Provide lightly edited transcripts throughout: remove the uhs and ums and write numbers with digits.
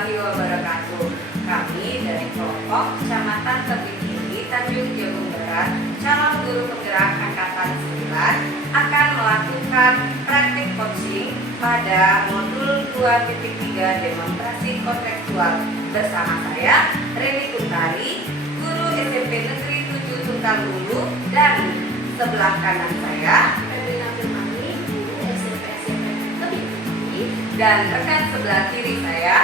warahmatullahi wabarakatuh. Kami dari kelompok Kecamatan Tebing Tinggi, Tanjung Jabung Barat, calon guru penggerak angkatan 9 akan melakukan praktik coaching pada modul 2.3 demonstrasi kontekstual bersama saya, Reni Kuntari, guru SMP Negeri 7 Tungkang Hulu, dan sebelah kanan saya, dan rekan sebelah kiri saya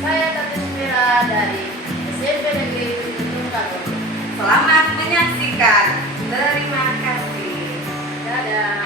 Tati Mira dari SMP Negeri 7 Tungkang Hulu. Selamat menyaksikan. Terima kasih. Dadah.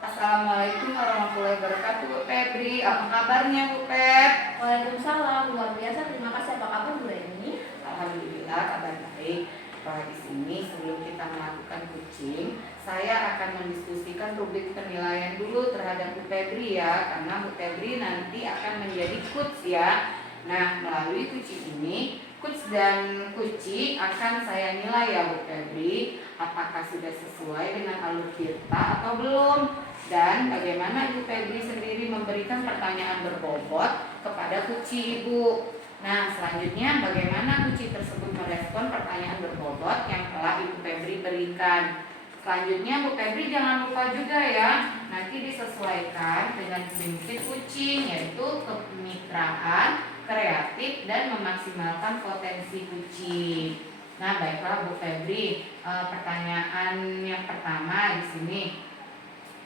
Assalamualaikum warahmatullahi wabarakatuh, Bu Febri. Apa kabarnya, Bu Feb? Waalaikumsalam, luar biasa. Terima kasih. Apa kabar Bu Reni? Alhamdulillah, kabar baik. Di sini sebelum kita melakukan coaching, saya akan mendiskusikan rubrik penilaian dulu terhadap Bu Febri ya, karena Bu Febri nanti akan menjadi coach ya. Nah, melalui coaching ini, coach dan coachee akan saya nilai ya Bu Febri, apakah sudah sesuai dengan alur tirta atau belum, dan bagaimana Ibu Febri sendiri memberikan pertanyaan berbobot kepada coachee Ibu. Nah, selanjutnya bagaimana coachee tersebut merespon pertanyaan berbobot yang telah Ibu Febri berikan. Selanjutnya Bu Febri jangan lupa juga ya, nanti disesuaikan dengan prinsip coaching, yaitu kemitraan, kreatif, dan memaksimalkan potensi coaching. Nah, baiklah Bu Febri, pertanyaan yang pertama di sini.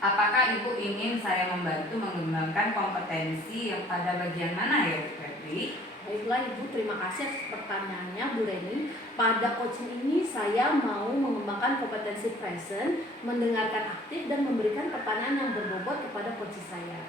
Apakah Ibu ingin saya membantu mengembangkan kompetensi yang pada bagian mana ya Bu Febri? Baiklah Ibu, terima kasih atas pertanyaannya Bu Reni. Pada coaching ini saya mau mengembangkan kompetensi present, mendengarkan aktif, dan memberikan pertanyaan yang berbobot kepada coach saya.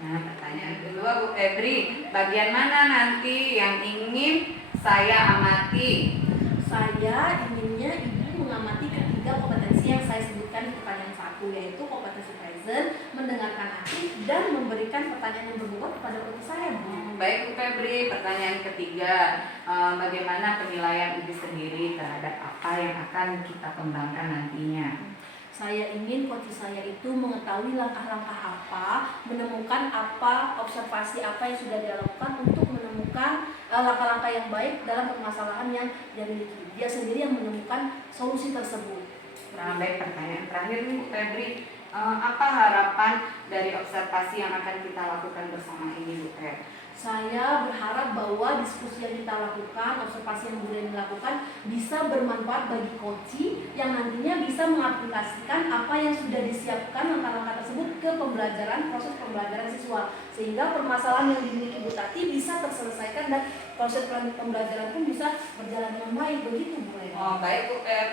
Nah, pertanyaan kedua Bu Febri, bagian mana nanti yang ingin saya amati? Saya inginnya Ibu mengamati ketiga kompetensi yang saya sebutkan di pertanyaan 1, yaitu kompetensi present, mendengarkan aktif, dan memberikan pertanyaan yang berbobot kepada coach saya, Bu. Baik Bu Febri, pertanyaan ketiga, bagaimana penilaian Ibu sendiri terhadap apa yang akan kita kembangkan nantinya? Saya ingin coach saya itu mengetahui langkah-langkah apa, menemukan apa, observasi apa yang sudah dia lakukan untuk menemukan langkah-langkah yang baik dalam permasalahan yang dia miliki. Dia sendiri yang menemukan solusi tersebut. Nah, baik, pertanyaan terakhir nih Bu Febri, apa harapan dari observasi yang akan kita lakukan bersama ini Bu Febri? Saya berharap bahwa diskusi yang kita lakukan, observasi yang boleh dilakukan bisa bermanfaat bagi coachee yang nantinya bisa mengaplikasikan apa yang sudah disiapkan langkah-langkah tersebut ke pembelajaran, proses pembelajaran siswa, sehingga permasalahan yang dimiliki Bu Tati bisa terselesaikan dan proses pembelajaran pun bisa berjalan dengan baik. Begitu Bu Reni. Oh, baik Bu Feb,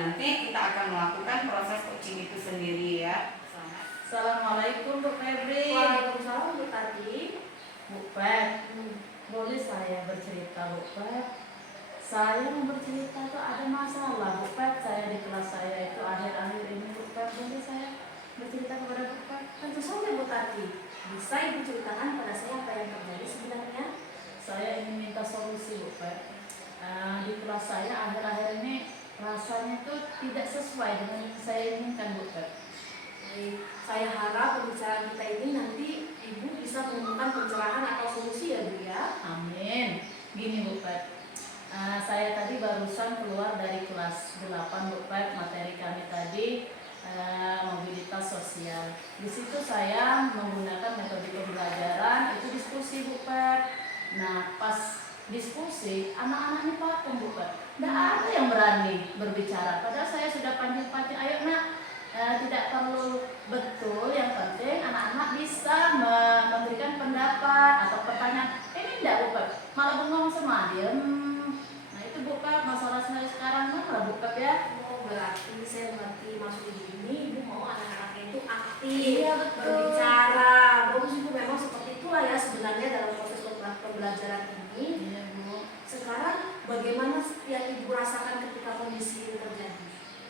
nanti kita akan melakukan proses coaching itu sendiri ya. Assalamualaikum Bu Febri. Waalaikumsalam Bu Tati. Bu Feb, boleh saya bercerita Bu Feb? Saya mau bercerita tuh ada masalah Bu Feb. Saya di kelas saya itu akhir-akhir ini Bu Feb. Boleh saya bercerita kepada Bu Feb? Tentu saja Bu Tati. Bisa Ibu ceritakan pada saya apa yang terjadi sebenarnya? Saya ingin minta solusi Bu Feb. Di kelas saya akhir-akhir ini rasanya tuh tidak sesuai dengan yang saya inginkan Bu Feb. Saya harap pembicaraan kita ini nanti Ibu bisa menemukan pencerahan atau solusi ya Bu ya. Amin. Gini Bu Feb, saya tadi barusan keluar dari kelas 8 Bu Feb. Materi kami tadi mobilitas sosial. Di situ saya menggunakan metode pembelajaran itu diskusi Bu Feb. Nah, pas diskusi anak-anak ini vakum Bu Feb. Tidak ada yang berani berbicara. Padahal saya sudah pancing-pancing, ayo nak, tidak perlu betul, yang penting anak-anak bisa memberikan pendapat atau pertanyaan. Ini tidak Bu Feb, malah bengong semua, diem. Nah itu Bu Feb, masalah sekarang mana Bu Feb ya? Oh, berarti saya mengerti maksud Ibu ini. Ibu mau anak-anaknya itu aktif, Iya, betul. berbicara. Bagus Ibu, memang seperti itulah ya sebenarnya dalam proses pembelajaran ini. Iya Bu. Sekarang bagaimana yang Ibu rasakan ketika kondisi ini terjadi?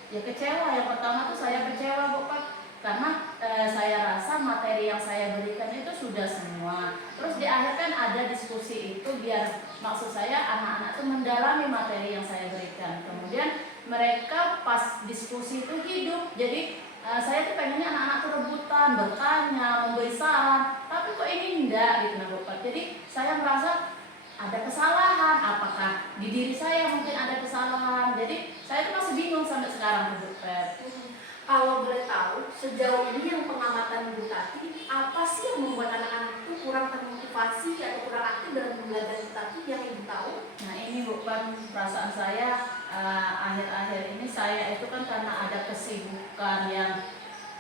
Ya kecewa, yang pertama tuh saya kecewa Bu Feb, karena saya rasa materi yang saya berikan itu sudah semua. Terus di akhir kan ada diskusi itu biar maksud saya anak-anak tuh mendalami materi yang saya berikan. Kemudian mereka pas diskusi itu hidup. Jadi saya tuh pengennya anak-anak tuh rebutan masukan, bertanya, memberi saran, tapi kok ini enggak gitu nah Bu Pat. Jadi saya merasa ada kesalahan, apakah di diri saya mungkin ada kesalahan. Jadi saya tuh masih bingung sampai sekarang Bu Pat. Kalau boleh tahu, sejauh ini yang pengamatan Ibu Tati, apa sih yang membuat anak-anak itu kurang termotivasi atau kurang aktif dalam belajar Ibu Tati yang Ibu tahu? Nah ini bukan perasaan saya akhir-akhir ini saya itu kan karena ada kesibukan yang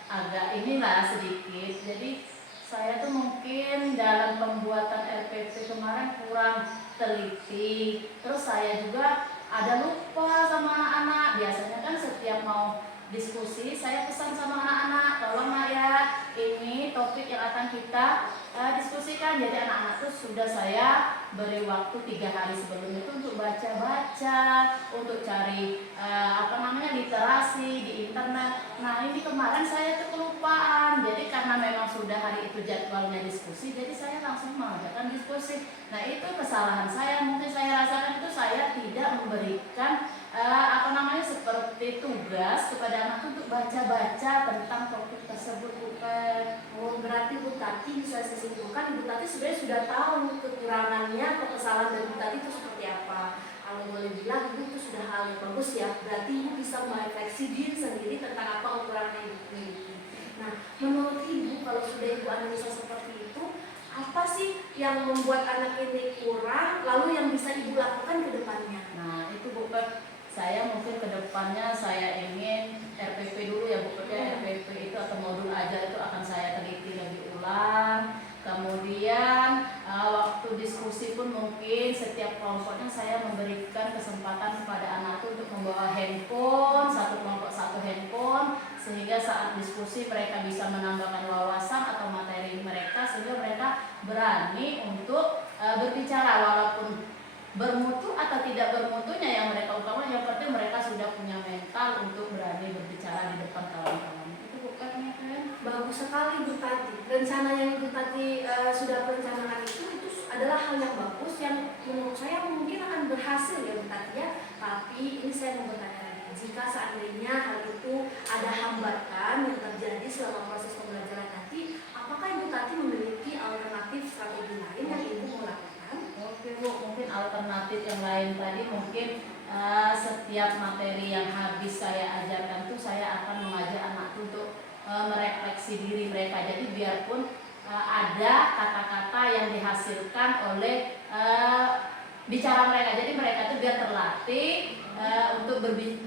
agak inilah sedikit. Jadi saya tuh mungkin dalam pembuatan RPP kemarin kurang teliti. Terus saya juga ada lupa sama anak-anak. Biasanya kan setiap mau diskusi saya pesan sama anak-anak, tolong nak ya, ini topik yang akan kita diskusikan. Jadi anak-anak tuh sudah saya beri waktu 3 hari sebelum itu untuk baca-baca, untuk cari literasi di internet. Nah ini kemarin saya tuh kelupaan. Jadi karena memang sudah hari itu jadwalnya diskusi, jadi saya langsung mengajarkan diskusi. Nah itu kesalahan saya. Mungkin saya rasakan itu saya tidak memberikan seperti tugas kepada anak untuk baca-baca tentang topik tersebut, bukan. Oh, berarti Bu Tati bisa saya simpulkan Ibu Tati sebenarnya sudah tahu kekurangannya atau kesalahan dari Bu Tati itu seperti apa. Kalau boleh bilang Ibu itu sudah hal yang bagus ya. Berarti Ibu bisa merefleksi diri sendiri tentang apa kekurangan yang Ibu miliki. Nah, menurut Ibu kalau sudah Ibu analisa seperti itu, apa sih yang membuat anak ini kurang, lalu yang bisa Ibu lakukan ke depannya? Nah itu bukan. Saya mungkin kedepannya saya ingin RPP dulu ya Bu, ya RPP itu atau modul ajar itu akan saya teliti lebih ulang. Kemudian waktu diskusi pun mungkin setiap kelompoknya saya memberikan kesempatan kepada anak itu untuk membawa handphone, satu kelompok satu handphone, sehingga saat diskusi mereka bisa menambahkan wawasan atau materi mereka sehingga mereka berani untuk berbicara walaupun bermutu atau tidak bermutunya yang mereka utamakan, yang penting mereka sudah punya mental untuk berani berbicara di depan kawan-kawan. Itu bukannya kan? Bagus sekali Bu Tati. Rencana yang Bu Tati sudah perencanakan itu adalah hal yang bagus yang menurut saya mungkin akan berhasil ya Bu Tati ya. Tapi ini saya mau bertanya lagi, jika seandainya hal itu ada hambatan yang terjadi selama proses pembelajaran nanti, apakah Ibu Tati memiliki alternatif strategi lain yang Ibu mau lakukan? Oke Bu, mungkin alternatif yang lain tadi mungkin setiap materi yang habis saya ajarkan tuh saya akan mengajak anak untuk merefleksi diri mereka. Jadi biarpun ada kata-kata yang dihasilkan oleh bicara mereka, jadi mereka tuh biar terlatih untuk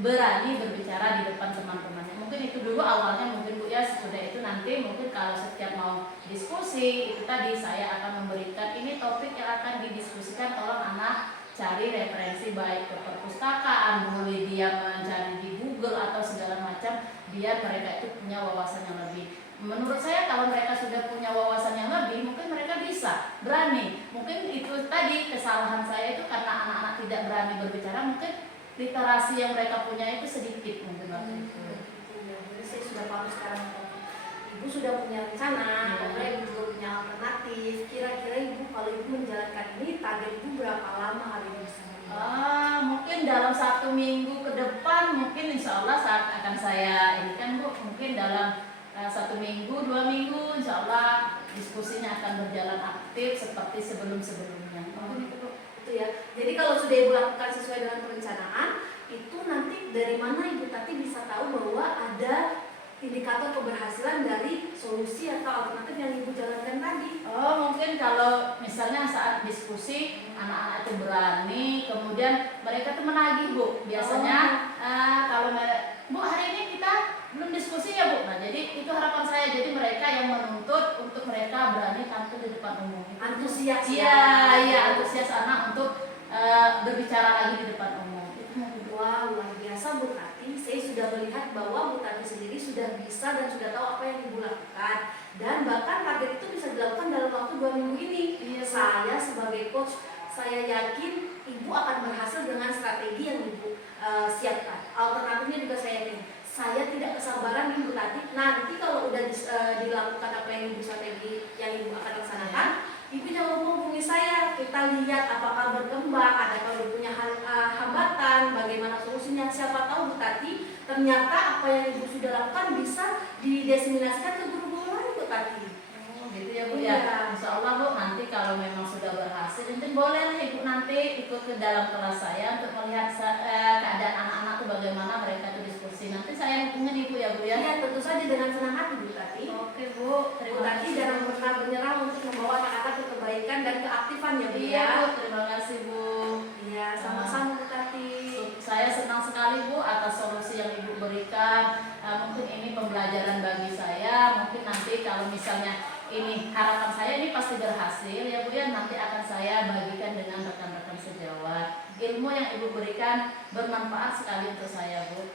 berani berbicara di depan teman-temannya. Mungkin itu dulu awalnya mungkin Bu ya, sudah itu nanti mungkin kalau setiap mau diskusi itu tadi saya akan memberikan ini topik yang akan didiskusikan, tolong anak cari referensi baik ke perpustakaan, boleh dia mencari di Google atau segala macam biar mereka itu punya wawasan yang lebih. Menurut saya kalau mereka sudah punya wawasan yang lebih, mungkin mereka bisa berani. Mungkin itu tadi kesalahan saya itu karena anak-anak tidak berani berbicara, mungkin literasi yang mereka punya itu sedikit mungkin waktu itu. Jadi saya sudah paham sekarang. Ibu sudah punya rencana, kemudian Ibu juga punya alternatif. Kira-kira Ibu kalau Ibu menjalankan ini, target Ibu berapa lama hari ini bisa? Mungkin dalam 1 minggu ke depan, mungkin insya Allah saat akan saya ini kan Bu, mungkin dalam 1 minggu, 2 minggu, insya Allah diskusinya akan berjalan aktif seperti sebelum-sebelumnya. Itu ya. Jadi kalau sudah Ibu lakukan sesuai dengan perencanaan, itu nanti dari mana Ibu Tati bisa tahu bahwa ada indikator keberhasilan dari solusi atau alternatif yang Ibu jalankan tadi? Mungkin kalau misalnya saat diskusi anak-anak itu berani, kemudian mereka tuh menagih Bu. Biasanya kalau Bu hari ini kita belum diskusi ya Bu. Nah jadi itu harapan saya. Jadi mereka yang menuntut untuk mereka berani tampil di depan umum. Antusias. Iya antusias anak untuk berbicara lagi di depan umum. Wah, luar biasa Bu Tati. Saya sudah melihat bahwa Bu Tati sendiri sudah bisa dan sudah tahu apa yang Ibu lakukan. Dan bahkan target itu bisa dilakukan dalam waktu 2 minggu ini. Iya, saya sebagai coach, saya yakin Ibu akan berhasil dengan strategi yang Ibu siapkan. Alternatifnya juga saya yakin. Saya tidak kesabaran nih Bu Tati. Nanti kalau udah dilakukan apa yang Ibu strategi yang Ibu akan laksanakan, Ibu jangan menghubungi saya, kita lihat apakah berkembang, ada kalau punya hambatan, bagaimana solusinya. Siapa tahu Bu Tati, ternyata apa yang Ibu sudah lakukan bisa didiseminasikan ke guru-guru lain Bu Tati. Oh, gitu ya Bu Iya. ya. Insya Allah Bu, nanti kalau memang sudah berhasil, mungkin boleh lah Ibu nanti ikut ke dalam kelas saya untuk melihat keadaan anak-anak tuh bagaimana mereka tuh diskusi. Nanti saya hubungin Ibu ya Bu ya. Iya, tentu saja dengan senang hati Bu Tati. Oke Bu, Bu terima Tati kasih. jangan pernah menyerah untuk membawa anak-anak ke kebaikan dan keaktifan ya Bu Iya ya. Bu, terima kasih Bu. Iya, sama-sama Bu Tati. Saya senang sekali Bu atas solusi yang Ibu berikan. Mungkin ini pembelajaran bagi saya. Mungkin nanti kalau misalnya ini harapan saya ini pasti berhasil ya Bu ya. Nanti akan saya bagikan dengan rekan-rekan sejawat. Ilmu yang Ibu berikan bermanfaat sekali untuk saya Bu.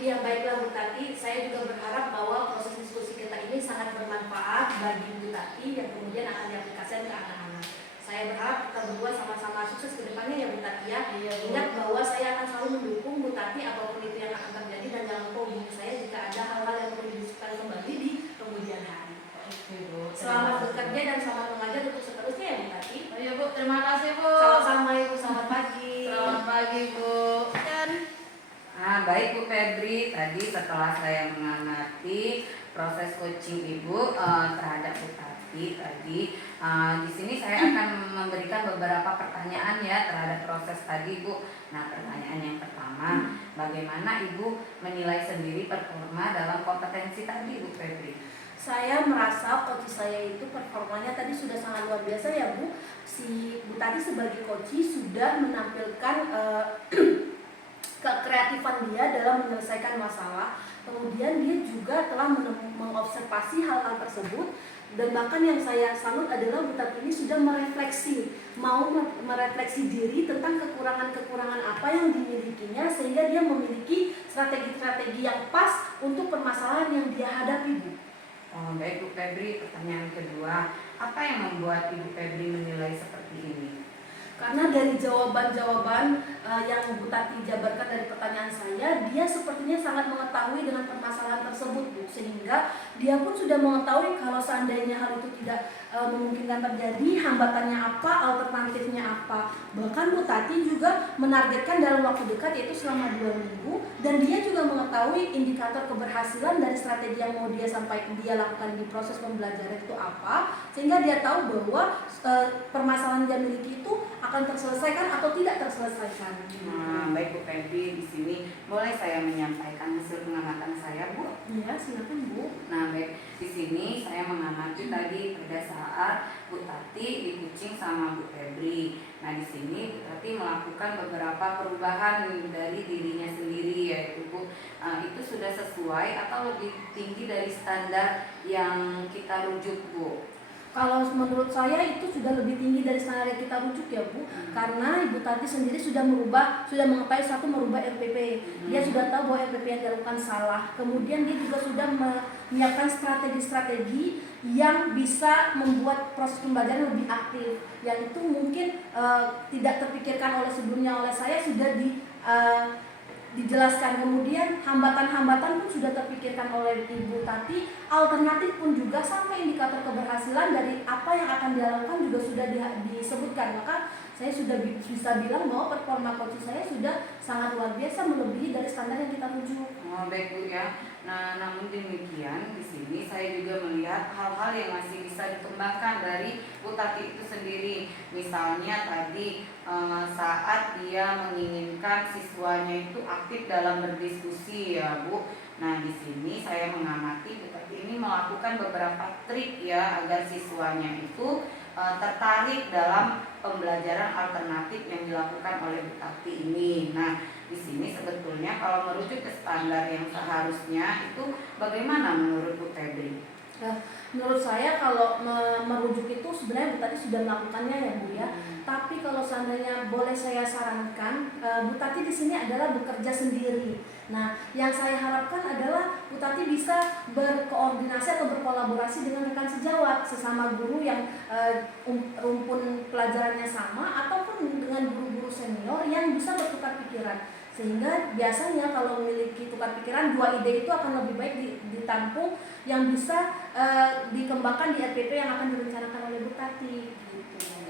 Iya, baiklah Bu Tati, saya juga berharap bahwa proses diskusi kita ini sangat bermanfaat bagi Bu Tati yang kemudian akan diaplikasikan ke anak-anak. Saya berharap kita berdua sama-sama sukses ke depannya ya Bu Tati ya. Iya Bu. Ingat bahwa saya akan selalu mendukung Bu Tati apapun itu yang akan terjadi, dan jangan lupa hubungi saya jika ada hal-hal yang perlu didiskusikan kembali di kemudian hari. Oke Bu. Selamat bekerja dan selamat mengajar untuk seterusnya ya Bu Tati. Oh iya Bu, terima kasih Bu. Sama-sama Ibu, selamat pagi. Selamat pagi Bu. Nah, baik Bu Febri, tadi setelah saya mengamati proses coaching Ibu terhadap Bu Tati tadi, di sini saya akan memberikan beberapa pertanyaan ya terhadap proses tadi Bu. Nah, pertanyaan yang pertama, bagaimana Ibu menilai sendiri performa dalam kompetensi tadi Bu Febri? Saya merasa coach saya itu performanya tadi sudah sangat luar biasa ya Bu. Si Bu Tati sebagai coach sudah menampilkan kekreatifan dia dalam menyelesaikan masalah. Kemudian dia juga telah mengobservasi hal-hal tersebut, dan bahkan yang saya salut adalah Bu Tati ini sudah merefleksi diri tentang kekurangan-kekurangan apa yang dimilikinya, sehingga dia memiliki strategi-strategi yang pas untuk permasalahan yang dia hadapi Bu. Oh, baik Bu Febri, pertanyaan kedua, apa yang membuat Ibu Febri menilai seperti ini? Karena dari jawaban-jawaban yang Bu Tati jabarkan dari pertanyaan saya, dia sepertinya sangat mengetahui dengan permasalahan tersebut Bu, sehingga dia pun sudah mengetahui kalau seandainya hal itu tidak memungkinkan terjadi, hambatannya apa, alternatifnya apa. Bahkan Bu Tati juga menargetkan dalam waktu dekat, yaitu selama 2 minggu, dan dia juga mengetahui indikator keberhasilan dari strategi yang mau dia lakukan di proses pembelajaran itu apa, sehingga dia tahu bahwa permasalahan yang dia miliki itu akan terselesaikan atau tidak terselesaikan. Nah, baik Bu Febri, di sini boleh saya menyampaikan hasil pengamatan saya Bu? Iya, silakan Bu. Nah, baik, di sini saya mengamati tadi pada saat Bu Tati di-coaching sama Bu Febri. Nah, di sini Bu Tati melakukan beberapa perubahan dari dirinya sendiri, yaitu Bu, itu sudah sesuai atau lebih tinggi dari standar yang kita rujuk Bu? Kalau menurut saya itu sudah lebih tinggi dari standar yang kita rujuk ya Bu, karena Ibu Tati sendiri sudah mengetahui merubah RPP. Dia sudah tahu bahwa RPP yang dilakukan salah. Kemudian dia juga sudah menyiapkan strategi-strategi yang bisa membuat proses pembelajaran lebih aktif. Yang itu mungkin tidak terpikirkan sebelumnya oleh saya, sudah dijelaskan. Kemudian hambatan-hambatan pun sudah terpikirkan oleh Ibu Tati, alternatif pun juga, sampai indikator keberhasilan dari apa yang akan dilakukan juga sudah disebutkan. Maka saya sudah bisa bilang bahwa performa coach saya sudah sangat luar biasa, melebihi dari standar yang kita tuju. Oh, baik Bu ya. Nah, namun demikian di sini saya juga melihat hal-hal yang masih bisa dikembangkan dari Bu Tati itu sendiri. Misalnya tadi saat dia menginginkan siswanya itu aktif dalam berdiskusi ya Bu. Nah, di sini saya mengamati Bu Tati ini melakukan beberapa trik ya agar siswanya itu tertarik dalam pembelajaran alternatif yang dilakukan oleh Bu Tati ini. Nah, di sini sebetulnya kalau merujuk ke standar yang seharusnya itu bagaimana menurut Bu Febri? Menurut saya kalau merujuk itu sebenarnya Bu Tati sudah melakukannya ya Bu ya. Tapi kalau seandainya boleh saya sarankan, Bu Tati di sini adalah bekerja sendiri. Nah, yang saya harapkan adalah Bu Tati bisa berkoordinasi atau berkolaborasi dengan rekan sejawat, sesama guru yang rumpun pelajarannya sama, ataupun dengan guru-guru senior yang bisa bertukar pikiran. Sehingga biasanya kalau memiliki tukar pikiran, 2 ide itu akan lebih baik ditampung yang bisa dikembangkan di RPP yang akan direncanakan oleh Bu Tati.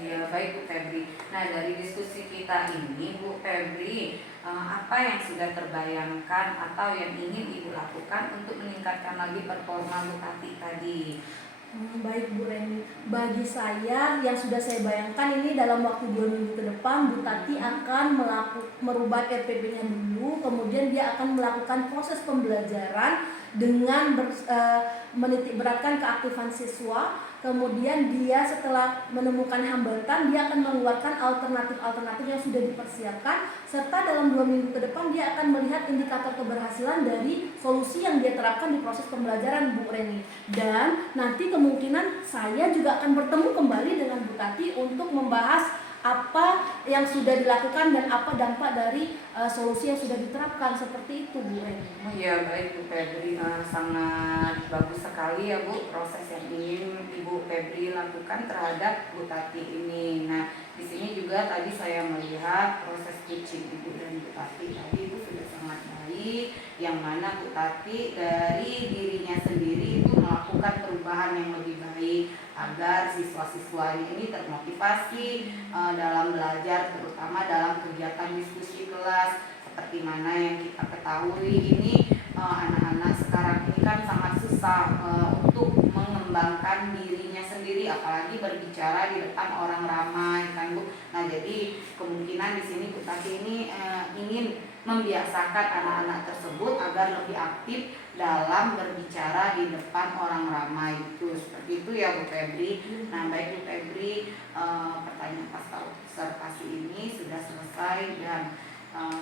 Ya, baik Bu Febri. Nah, dari diskusi kita ini Bu Febri, apa yang sudah terbayangkan atau yang ingin Ibu lakukan untuk meningkatkan lagi performa Bu Tati tadi? Baik Bu Reni, bagi saya yang sudah saya bayangkan ini dalam waktu 2 minggu ke depan Bu Tati akan merubah RPP-nya dulu, kemudian dia akan melakukan proses pembelajaran dengan menitik beratkan keaktifan siswa. Kemudian dia setelah menemukan hambatan, dia akan mengeluarkan alternatif-alternatif yang sudah dipersiapkan, serta dalam 2 minggu ke depan dia akan melihat indikator keberhasilan dari solusi yang dia terapkan di proses pembelajaran Bu Reni. Dan nanti kemungkinan saya juga akan bertemu kembali dengan Bu Tati untuk membahas apa yang sudah dilakukan dan apa dampak dari solusi yang sudah diterapkan, seperti itu Bu Reni. Oh iya, baik Bu Febri, sangat bagus sekali ya Bu proses yang ingin Ibu Febri lakukan terhadap Bu Tati ini. Nah, di sini juga tadi saya melihat proses coaching Ibu dan Bu Tati tadi itu sudah sangat baik, yang mana Bu Tati dari dirinya sendiri itu melakukan perubahan yang lebih baik agar siswa-siswanya ini termotivasi dalam belajar, terutama dalam kegiatan diskusi kelas. Seperti mana yang kita ketahui ini, anak-anak sekarang ini kan sangat susah untuk mengembangkan dirinya sendiri, apalagi berbicara di depan orang ramai kan Bu. Nah, jadi kemungkinan di sini Bu Tati ini ingin membiasakan anak-anak tersebut agar lebih aktif dalam berbicara di depan orang ramai itu. Seperti itu ya Bu Febri. Nah, baik Bu Febri, pertanyaan pasca observasi ini sudah selesai dan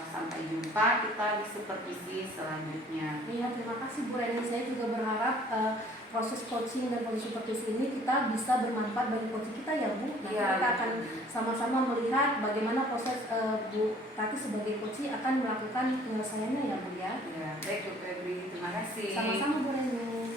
sampai jumpa kita di supervisi selanjutnya. Iya, terima kasih Bu Reni. Saya juga berharap proses coaching dan proses supervisi ini kita bisa bermanfaat bagi coaching kita ya Bu. Nanti Ya, kita akan sama-sama melihat bagaimana proses Bu Tati sebagai coaching akan melakukan penyelesaiannya ya Bu ya. ya, baik Bu Febri, terima kasih. Sama-sama Bu Reni.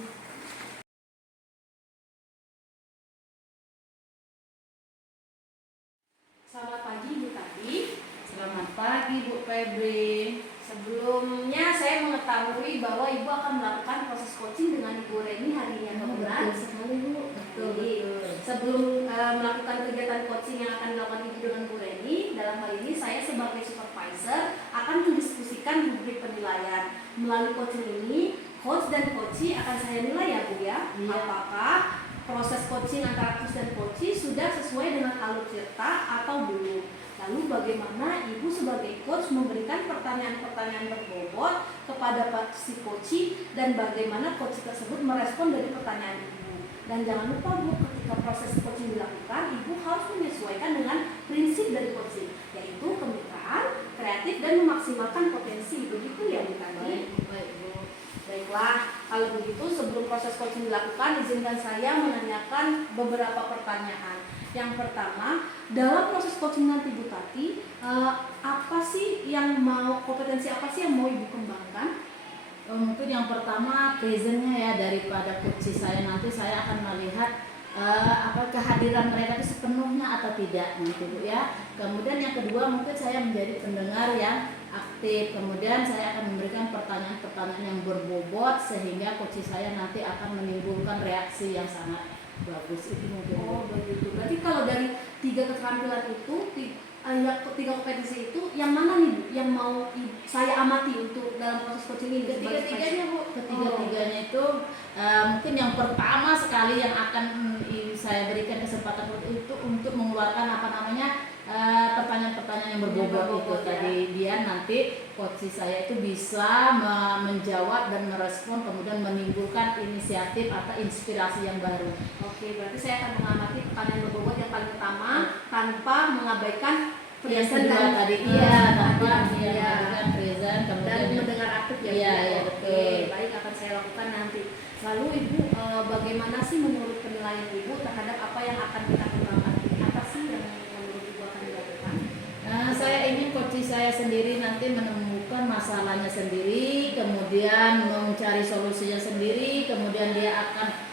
Selamat pagi Bu Tati. Selamat pagi Bu Febri. Sebelumnya saya mengetahui bahwa Ibu akan melakukan proses coaching dengan Ibu Reni hari ini, benar? Betul sekali Bu. Jadi, sebelum melakukan kegiatan coaching yang akan dilakukan Ibu dengan Bu Reni, dalam hal ini saya sebagai supervisor akan mendiskusikan rubrik penilaian. Melalui coaching ini, coach dan coachee akan saya nilai ya Bu ya. Iya. Apakah proses coaching antara coach dan coachee sudah sesuai dengan alur cerita atau belum? Lalu bagaimana Ibu sebagai coach memberikan pertanyaan-pertanyaan berbobot kepada si coachee dan bagaimana coachee tersebut merespon dari pertanyaan Ibu. Dan jangan lupa Bu, ketika proses coaching dilakukan, Ibu harus menyesuaikan dengan prinsip dari coaching, yaitu kemitraan, kreatif, dan memaksimalkan potensi. Begitu ya Bu tadi? Baik Bu. Baiklah, kalau begitu sebelum proses coaching dilakukan, izinkan saya menanyakan beberapa pertanyaan. Yang pertama, dalam proses coaching nanti Bu Tati, kompetensi apa sih yang mau Ibu kembangkan? Mungkin yang pertama presentnya ya, daripada coaching saya nanti saya akan melihat kehadiran mereka itu sepenuhnya atau tidak nanti Bu ya. Kemudian yang kedua mungkin saya menjadi pendengar yang aktif. Kemudian saya akan memberikan pertanyaan-pertanyaan yang berbobot sehingga coaching saya nanti akan menimbulkan reaksi yang sangat bagus. Itu mungkin. Oh begitu. Berarti kalau dari 3 keterampilan itu, 3 kompetensi itu, yang mana nih Bu yang mau saya amati untuk dalam proses coaching ini? Ketiga-tiganya Bu. Ketiga-tiganya itu mungkin yang pertama sekali yang akan saya berikan kesempatan itu untuk mengeluarkan pertanyaan-pertanyaan yang berbobot itu ya. tadi, dia nanti coach saya itu bisa menjawab dan merespon, kemudian menimbulkan inisiatif atau inspirasi yang baru. Oke, berarti saya akan mengamati pertanyaan berbobot yang paling pertama tanpa mengabaikan Yang present kedua dan tadi mengabaikan present, dan kemudian mendengar aktif ya. Iya, Bu? iya, Oke, betul. baik, akan saya lakukan nanti. Lalu Ibu, bagaimana sih menurut penilaian Ibu terhadap apa yang akan kita kembangkan? Apa sih yang menurut Ibu akan dilakukan? Saya ingin coach saya sendiri nanti menemukan masalahnya sendiri, kemudian mencari solusinya sendiri, kemudian dia akan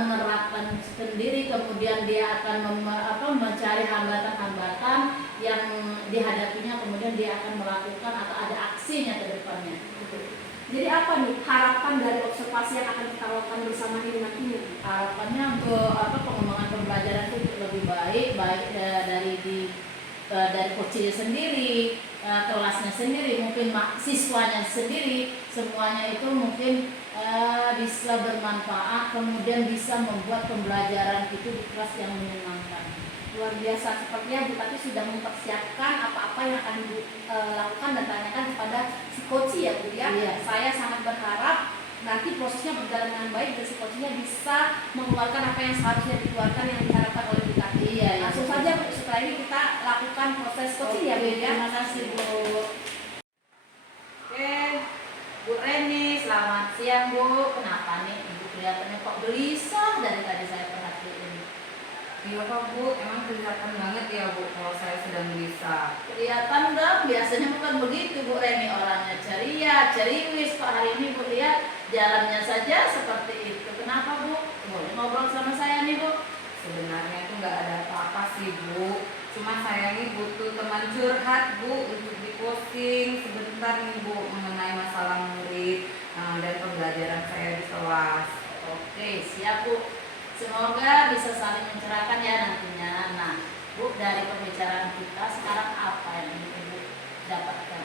menerapkan sendiri, kemudian dia akan mencari hambatan-hambatan yang dihadapinya, kemudian dia akan melakukan atau ada aksinya ke depannya. Jadi apa nih harapan dari observasi yang akan kita lakukan bersama ini nantinya? Harapannya untuk pengembangan pembelajaran itu lebih baik dari coachnya sendiri, kelasnya sendiri, mungkin siswanya sendiri, semuanya itu mungkin bisa bermanfaat, kemudian bisa membuat pembelajaran itu di kelas yang menyenangkan. Luar biasa, sepertinya Bu Tati sudah mempersiapkan apa-apa yang akan Ibu lakukan dan tanyakan kepada si coach ya Bu ya. Iya. Saya sangat berharap nanti prosesnya berjalan dengan baik dan si coachnya bisa mengeluarkan apa yang seharusnya dikeluarkan yang diharapkan oleh Bu Tati. Iya, iya. Langsung saja Bu, setelah ini kita lakukan proses coaching ya Bu ya. Terima kasih Bu. Oke, Bu Reni, selamat siang Bu. Kenapa nih Ibu kelihatannya kok gelisah dari tadi saya perhatiin? Iya Pak Bu, emang kelihatan banget ya Bu kalau saya sedang gelisah. Kelihatan dong, biasanya bukan begitu Bu Reni, orangnya ceria, ceriwis. Kok hari ini Bu lihat jalannya saja seperti itu. Kenapa Bu? Boleh ngobrol sama saya nih Bu? Sebenarnya itu nggak ada apa-apa sih Bu. Cuma saya ini butuh teman curhat Bu untuk di-posting sebentar nih Bu mengenai masalah murid dan pembelajaran saya di kelas. Oke, siap Bu. Semoga bisa saling mencerahkan ya nantinya. Nah, Bu, dari pembicaraan kita sekarang apa yang ingin Ibu dapatkan?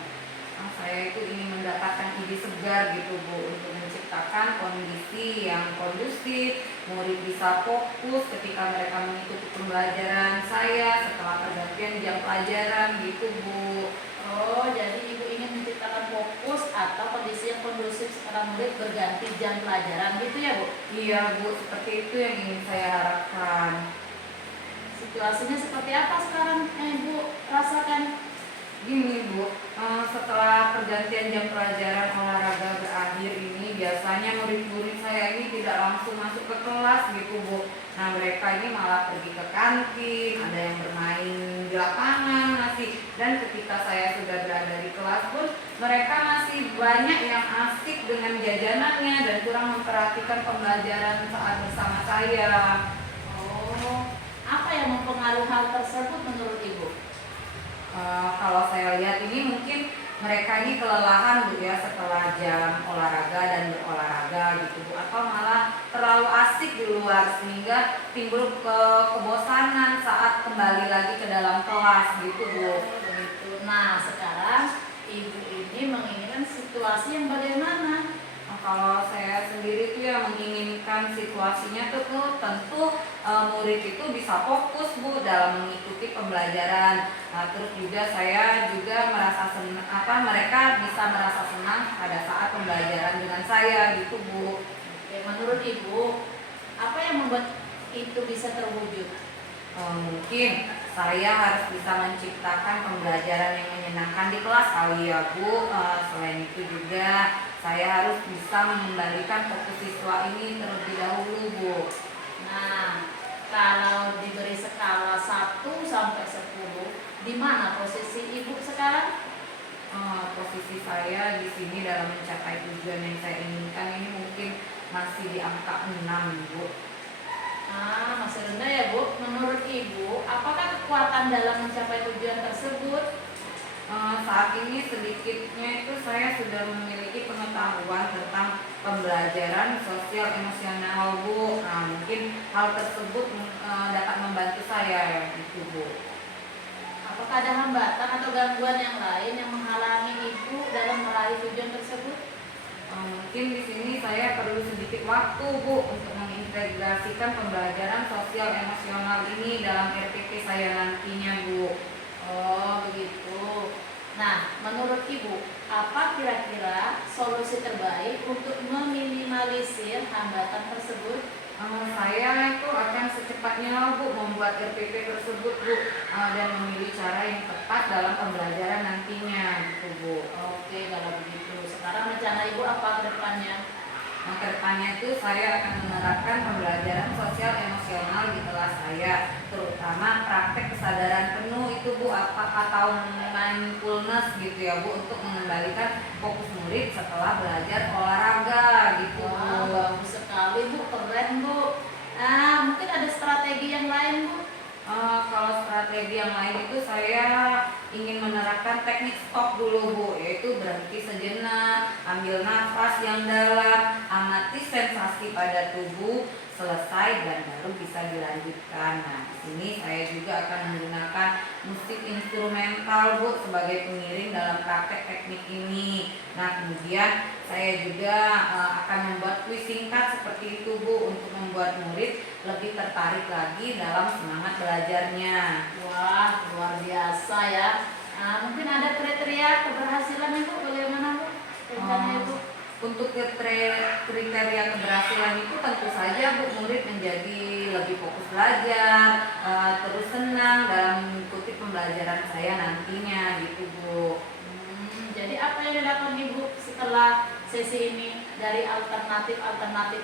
Saya itu ingin mendapatkan ide segar gitu Bu untuk menciptakan kondisi yang kondusif, murid bisa fokus ketika mereka mengikuti pembelajaran saya setelah pergantian jam pelajaran gitu Bu. Oh, jadi Ibu ingin menciptakan fokus atau kondisi yang kondusif setelah murid berganti jam pelajaran gitu ya Bu? Iya Bu, seperti itu yang ingin saya harapkan. Situasinya seperti apa sekarang yang Ibu rasakan? Gini Bu, setelah pergantian jam pelajaran olahraga berakhir ini biasanya murid-murid saya ini tidak langsung masuk ke kelas gitu Bu. Nah mereka ini malah pergi ke kantin, ada yang bermain di lapangan masih. Dan ketika saya sudah berada di kelas pun mereka masih banyak yang asik dengan jajanannya dan kurang memperhatikan pembelajaran saat bersama saya. Oh, apa yang mempengaruhi hal tersebut menurut Ibu? Kalau saya lihat ini mungkin mereka ini kelelahan Bu ya setelah jam olahraga dan berolahraga gitu Bu, atau malah terlalu asik di luar sehingga timbul kebosanan saat kembali lagi ke dalam kelas gitu Bu. Begitu. Nah, sekarang Ibu ini menginginkan situasi yang bagaimana? Kalau saya sendiri tuh ya menginginkan situasinya tuh tentu murid itu bisa fokus Bu dalam mengikuti pembelajaran. Terus juga saya juga merasa senang mereka bisa merasa senang pada saat pembelajaran dengan saya gitu Bu. Oke, menurut Ibu, apa yang membuat itu bisa terwujud? Mungkin saya harus bisa menciptakan pembelajaran yang menyenangkan di kelas kali ya Bu. Selain itu juga saya harus bisa mengembalikan fokus siswa ini terlebih dahulu Bu. Nah, kalau diberi skala 1 sampai 10, di mana posisi Ibu sekarang? Posisi saya di sini dalam mencapai tujuan yang saya inginkan ini mungkin masih di angka 6 Bu. Masih rendah ya Bu. Menurut Ibu, apakah kekuatan dalam mencapai tujuan tersebut? Saat ini sedikitnya itu saya sudah memiliki pengetahuan tentang pembelajaran sosial emosional Bu. Nah, mungkin hal tersebut dapat membantu saya gitu Bu. Apakah ada hambatan atau gangguan yang lain yang menghalangi Ibu dalam meraih tujuan tersebut? Mungkin di sini saya perlu sedikit waktu Bu untuk mengintegrasikan pembelajaran sosial emosional ini dalam RPP saya nantinya Bu. Oh, begitu. Nah, menurut Ibu, apa kira-kira solusi terbaik untuk meminimalisir hambatan tersebut? Saya itu akan secepatnya Bu membuat RPP tersebut Bu dan memilih cara yang tepat dalam pembelajaran nantinya gitu Bu. Oke, kalau begitu. Sekarang rencana Ibu apa ke depannya? Nah, kedepannya itu saya akan menerapkan pembelajaran sosial emosional di kelas saya, terutama praktek kesadaran penuh itu Bu atau mindfulness gitu ya Bu untuk mengembalikan fokus murid setelah belajar olahraga gitu Bu. Wah, bagus sekali Bu, keren Bu. Mungkin ada strategi yang lain Bu? Kalau strategi yang lain itu saya ingin menerapkan teknik stop dulu Bu, yaitu berhenti sejenak, ambil nafas yang dalam, amati sensasi pada tubuh selesai dan baru bisa dilanjutkan. Nah, di sini saya juga akan menggunakan musik instrumental Bu sebagai pengiring dalam praktek teknik ini. Nah, kemudian saya juga akan membuat kuis singkat seperti itu Bu untuk membuat murid lebih tertarik lagi dalam semangat belajarnya. Wah, luar biasa ya. Mungkin ada kriteria keberhasilan itu bagaimana Bu? Rencananya Bu? Untuk kriteria keberhasilan itu tentu saja Bu, murid menjadi lebih fokus belajar, terus senang dalam mengikuti pembelajaran saya nantinya gitu Bu. Jadi apa yang didapat Ibu setelah sesi ini dari alternatif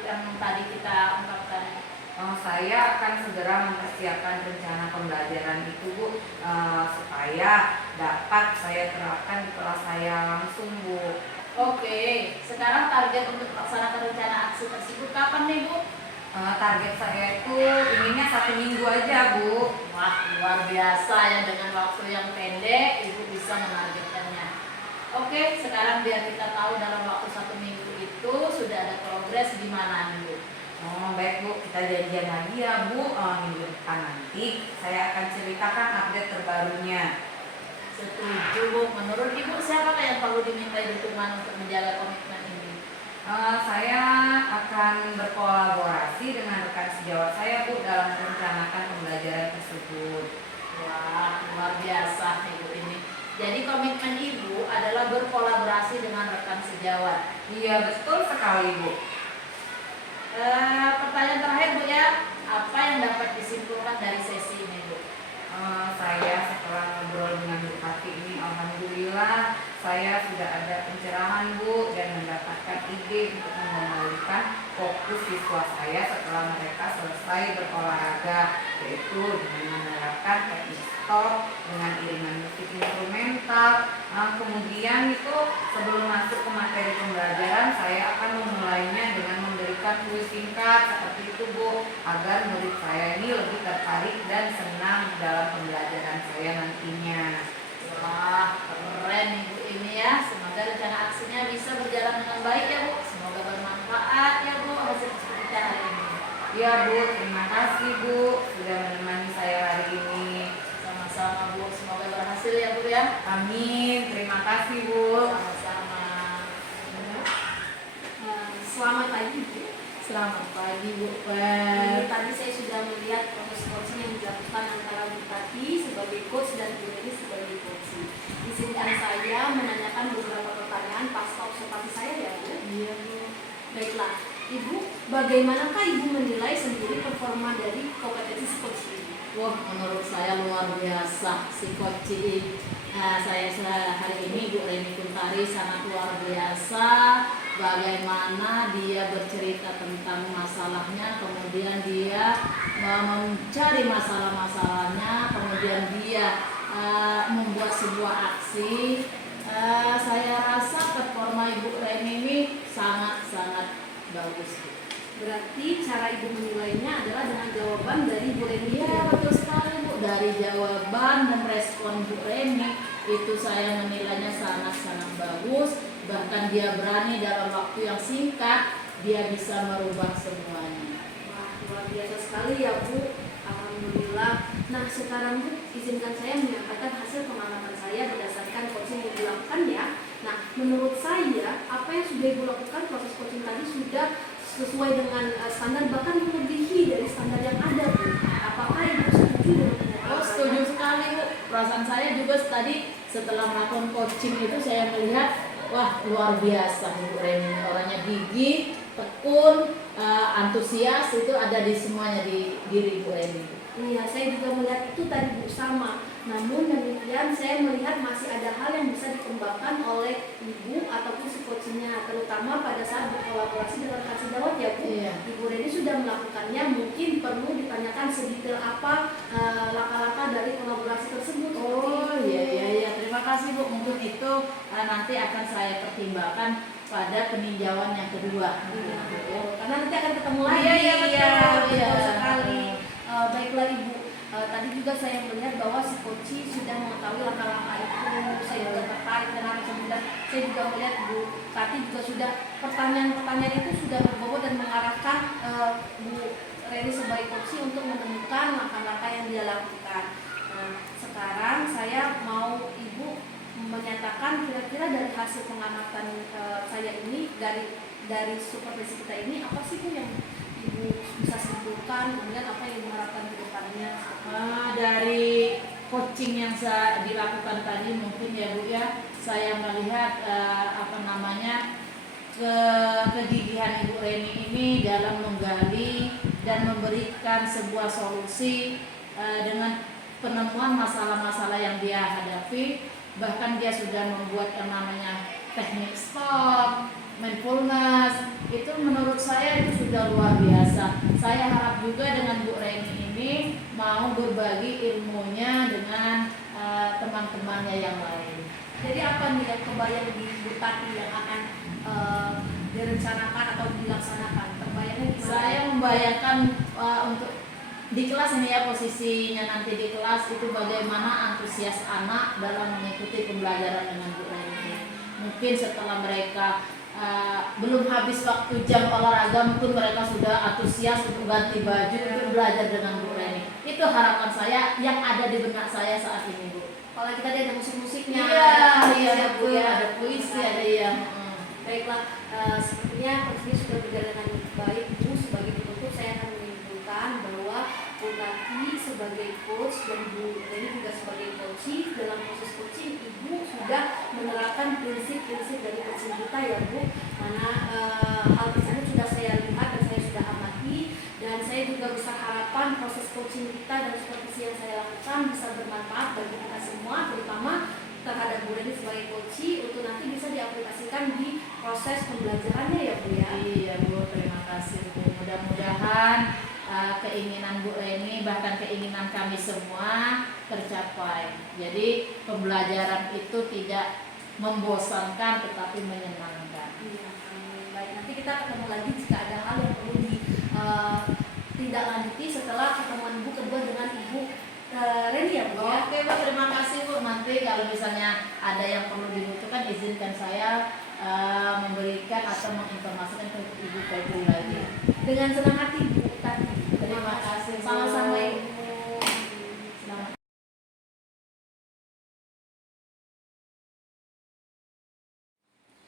yang tadi kita ungkapkan? Saya akan segera mempersiapkan rencana pembelajaran itu Bu, supaya dapat saya terapkan di kelas saya langsung Bu. Oke, sekarang target untuk melaksanakan rencana aksi tersebut kapan nih Bu? Target saya itu inginnya 1 minggu aja Bu. Wah, luar biasa ya, dengan waktu yang pendek Ibu bisa menargetkannya. Oke, sekarang biar kita tahu dalam waktu 1 minggu itu sudah ada progres di mana nih Bu? Baik Bu, kita janjian lagi ya Bu, minggu depan nanti saya akan ceritakan update terbarunya. Setuju Bu. Menurut Ibu siapa yang perlu diminta dukungan untuk menjaga komitmen ini? Saya akan berkolaborasi dengan rekan sejawat saya Bu dalam merencanakan pembelajaran tersebut. Wah, luar biasa Ibu ini. Jadi komitmen Ibu adalah berkolaborasi dengan rekan sejawat. Iya betul sekali Bu. Pertanyaan terakhir Bu ya, apa yang dapat disimpulkan dari sesi ini Bu? Saya setelah ngobrol dengan Bu Tati ini, alhamdulillah saya sudah ada pencerahan Bu dan mendapatkan ide untuk mengembalikan fokus siswa saya setelah mereka selesai berolahraga, yaitu dengan menerapkan teknik stop dengan iringan musik instrumental. Kemudian itu sebelum masuk ke materi pembelajaran, saya akan memulainya dengan memberikan kuis singkat seperti itu Bu, agar murid saya ini lebih tertarik dan senang dalam pembelajaran saya nantinya. Wah, keren Ibu ini ya. Semoga rencana aksinya bisa berjalan dengan baik ya Bu. Semoga bermanfaat ya Bu hasil diskusi kita hari ini. Ya Bu, terima kasih Bu sudah menemani saya hari ini. Sama-sama Bu, semoga berhasil ya Bu ya. Amin, terima kasih Bu. Sama-sama. Selamat pagi Bu. Selamat pagi Bu Tadi saya sudah melihat proses coaching yang dilakukan antara Bu Tati sebagai coach dan Bu Neni sebagai coach. Izinkan saya menanyakan beberapa pertanyaan pasca observasi saya ya Bu. Iya Bu. Baiklah, Ibu, bagaimanakah Ibu menilai sendiri performa dari kompetensi coach ini? Wah, menurut saya luar biasa si coach ini. Saya hari ini Bu Reni Kuntari sangat luar biasa. Bagaimana dia bercerita tentang masalahnya, kemudian dia mencari masalah-masalahnya, kemudian dia membuat sebuah aksi. Saya rasa performa Ibu Reni ini sangat-sangat bagus. Berarti cara Ibu menilainya adalah dengan jawaban dari Bu Reni. Iya betul sekali Bu, dari jawaban dan respon Bu Reni itu saya menilainya sangat-sangat bagus. Bahkan dia berani dalam waktu yang singkat dia bisa merubah semuanya. Wah, luar biasa sekali ya Bu. Alhamdulillah. Nah sekarang Bu, izinkan saya menyampaikan hasil pengamatan saya berdasarkan coaching yang dilakukan ya. Nah menurut saya apa yang sudah Ibu lakukan, proses coaching tadi sudah sesuai dengan standar, bahkan melebihi dari standar yang ada Bu. Apakah Ibu setuju dengan pendapat Oh, setuju sekali Bu. Perasaan saya juga tadi setelah melakukan coaching itu saya melihat wah luar biasa Ibu Reni, orangnya gigih, tekun, antusias itu ada di semuanya di diri Ibu Reni. Iya, saya juga melihat itu tadi Bu sama. Namun demikian saya melihat masih ada hal yang bisa dikembangkan oleh Ibu ataupun si coachingnya, terutama pada saat berkolaborasi dengan rekan sejawat ya Bu. Iya. Ibu Reni sudah melakukannya, mungkin perlu ditanyakan sedetail apa langkah-langkah dari kolaborasi tersebut. Oh iya, terima kasih Bu. Mungkin itu nanti akan saya pertimbangkan pada peninjauan yang kedua. Iya, karena nanti akan ketemu lagi. Iya, betul betul sekali. Baiklah Ibu, tadi juga juga saya melihat bahwa si coach sudah mengetahui langkah-langkah itu. Saya juga tertarik dan kemudian saya juga melihat Bu Tati juga sudah pertanyaan-pertanyaan itu sudah berbobot dan mengarahkan Bu Reni sebagai coach untuk menemukan langkah-langkah yang dia lakukan. Nah, sekarang saya mau Ibu menyatakan kira-kira dari hasil pengamatan saya ini dari supervisi kita ini apa sih Bu yang Ibu bisa simpulkan, kemudian apa yang diharapkan ke depannya? Dari coaching yang saya dilakukan tadi mungkin ya Bu ya, saya melihat kegigihan Ibu Reni ini dalam menggali dan memberikan sebuah solusi dengan penemuan masalah-masalah yang dia hadapi. Bahkan dia sudah membuat yang namanya teknik stop, mindfulness. Itu menurut saya itu sudah luar biasa. Saya harap juga dengan Bu Reni ini mau berbagi ilmunya dengan teman-temannya yang lain. Jadi apa nih yang kebayang di Bu Tati yang akan direncanakan atau dilaksanakan? Terbayangnya gimana? Saya membayangkan untuk di kelas ini ya, posisinya nanti di kelas itu bagaimana antusias anak dalam mengikuti pembelajaran dengan Bu Reni. Mungkin setelah mereka belum habis waktu jam olahraga, mungkin mereka sudah antusias untuk ganti baju untuk belajar dengan Bu Reni. Itu harapan saya yang ada di benak saya saat ini, Bu. Kalau kita ada musik-musiknya, Iya, ada Bu ya, ada puisi, ada yang baiklah, sepertinya proses ini sudah berjalan dengan baik Bu. Sebagai penutup saya akan menyimpulkan bahwa Bu Tati sebagai coach dan Bu Reni juga sebagai coach, dalam proses coaching Ibu sudah menerapkan prinsip-prinsip dari coaching kita ya Bu, mana hal tersebut sudah saya lihat dan saya sudah amati, dan saya juga besar harapan proses coaching kita dan supervisi yang saya lakukan bisa bermanfaat bagi kita semua, terutama terhadap Bu Reni sebagai coach untuk nanti bisa diaplikasikan di proses pembelajarannya ya Bu ya. Iya Bu, terima kasih Bu. Mudah-mudahan keinginan Bu Reni bahkan keinginan kami semua tercapai. Jadi pembelajaran itu tidak membosankan tetapi menyenangkan. Iya, baik, nanti kita ketemu lagi jika ada hal yang perlu ditindaklanjuti setelah pertemuan Ibu kedua dengan Ibu Reni ya Bu ya. Oke Bu, terima kasih Bu. Nanti kalau misalnya ada yang perlu dibutuhkan, izinkan saya memberikan atau menginformasikan ke Ibu Febri lagi. Dengan senang hati Bu Tati. Terima kasih Bu. Sama-sama Ibu. Selamat.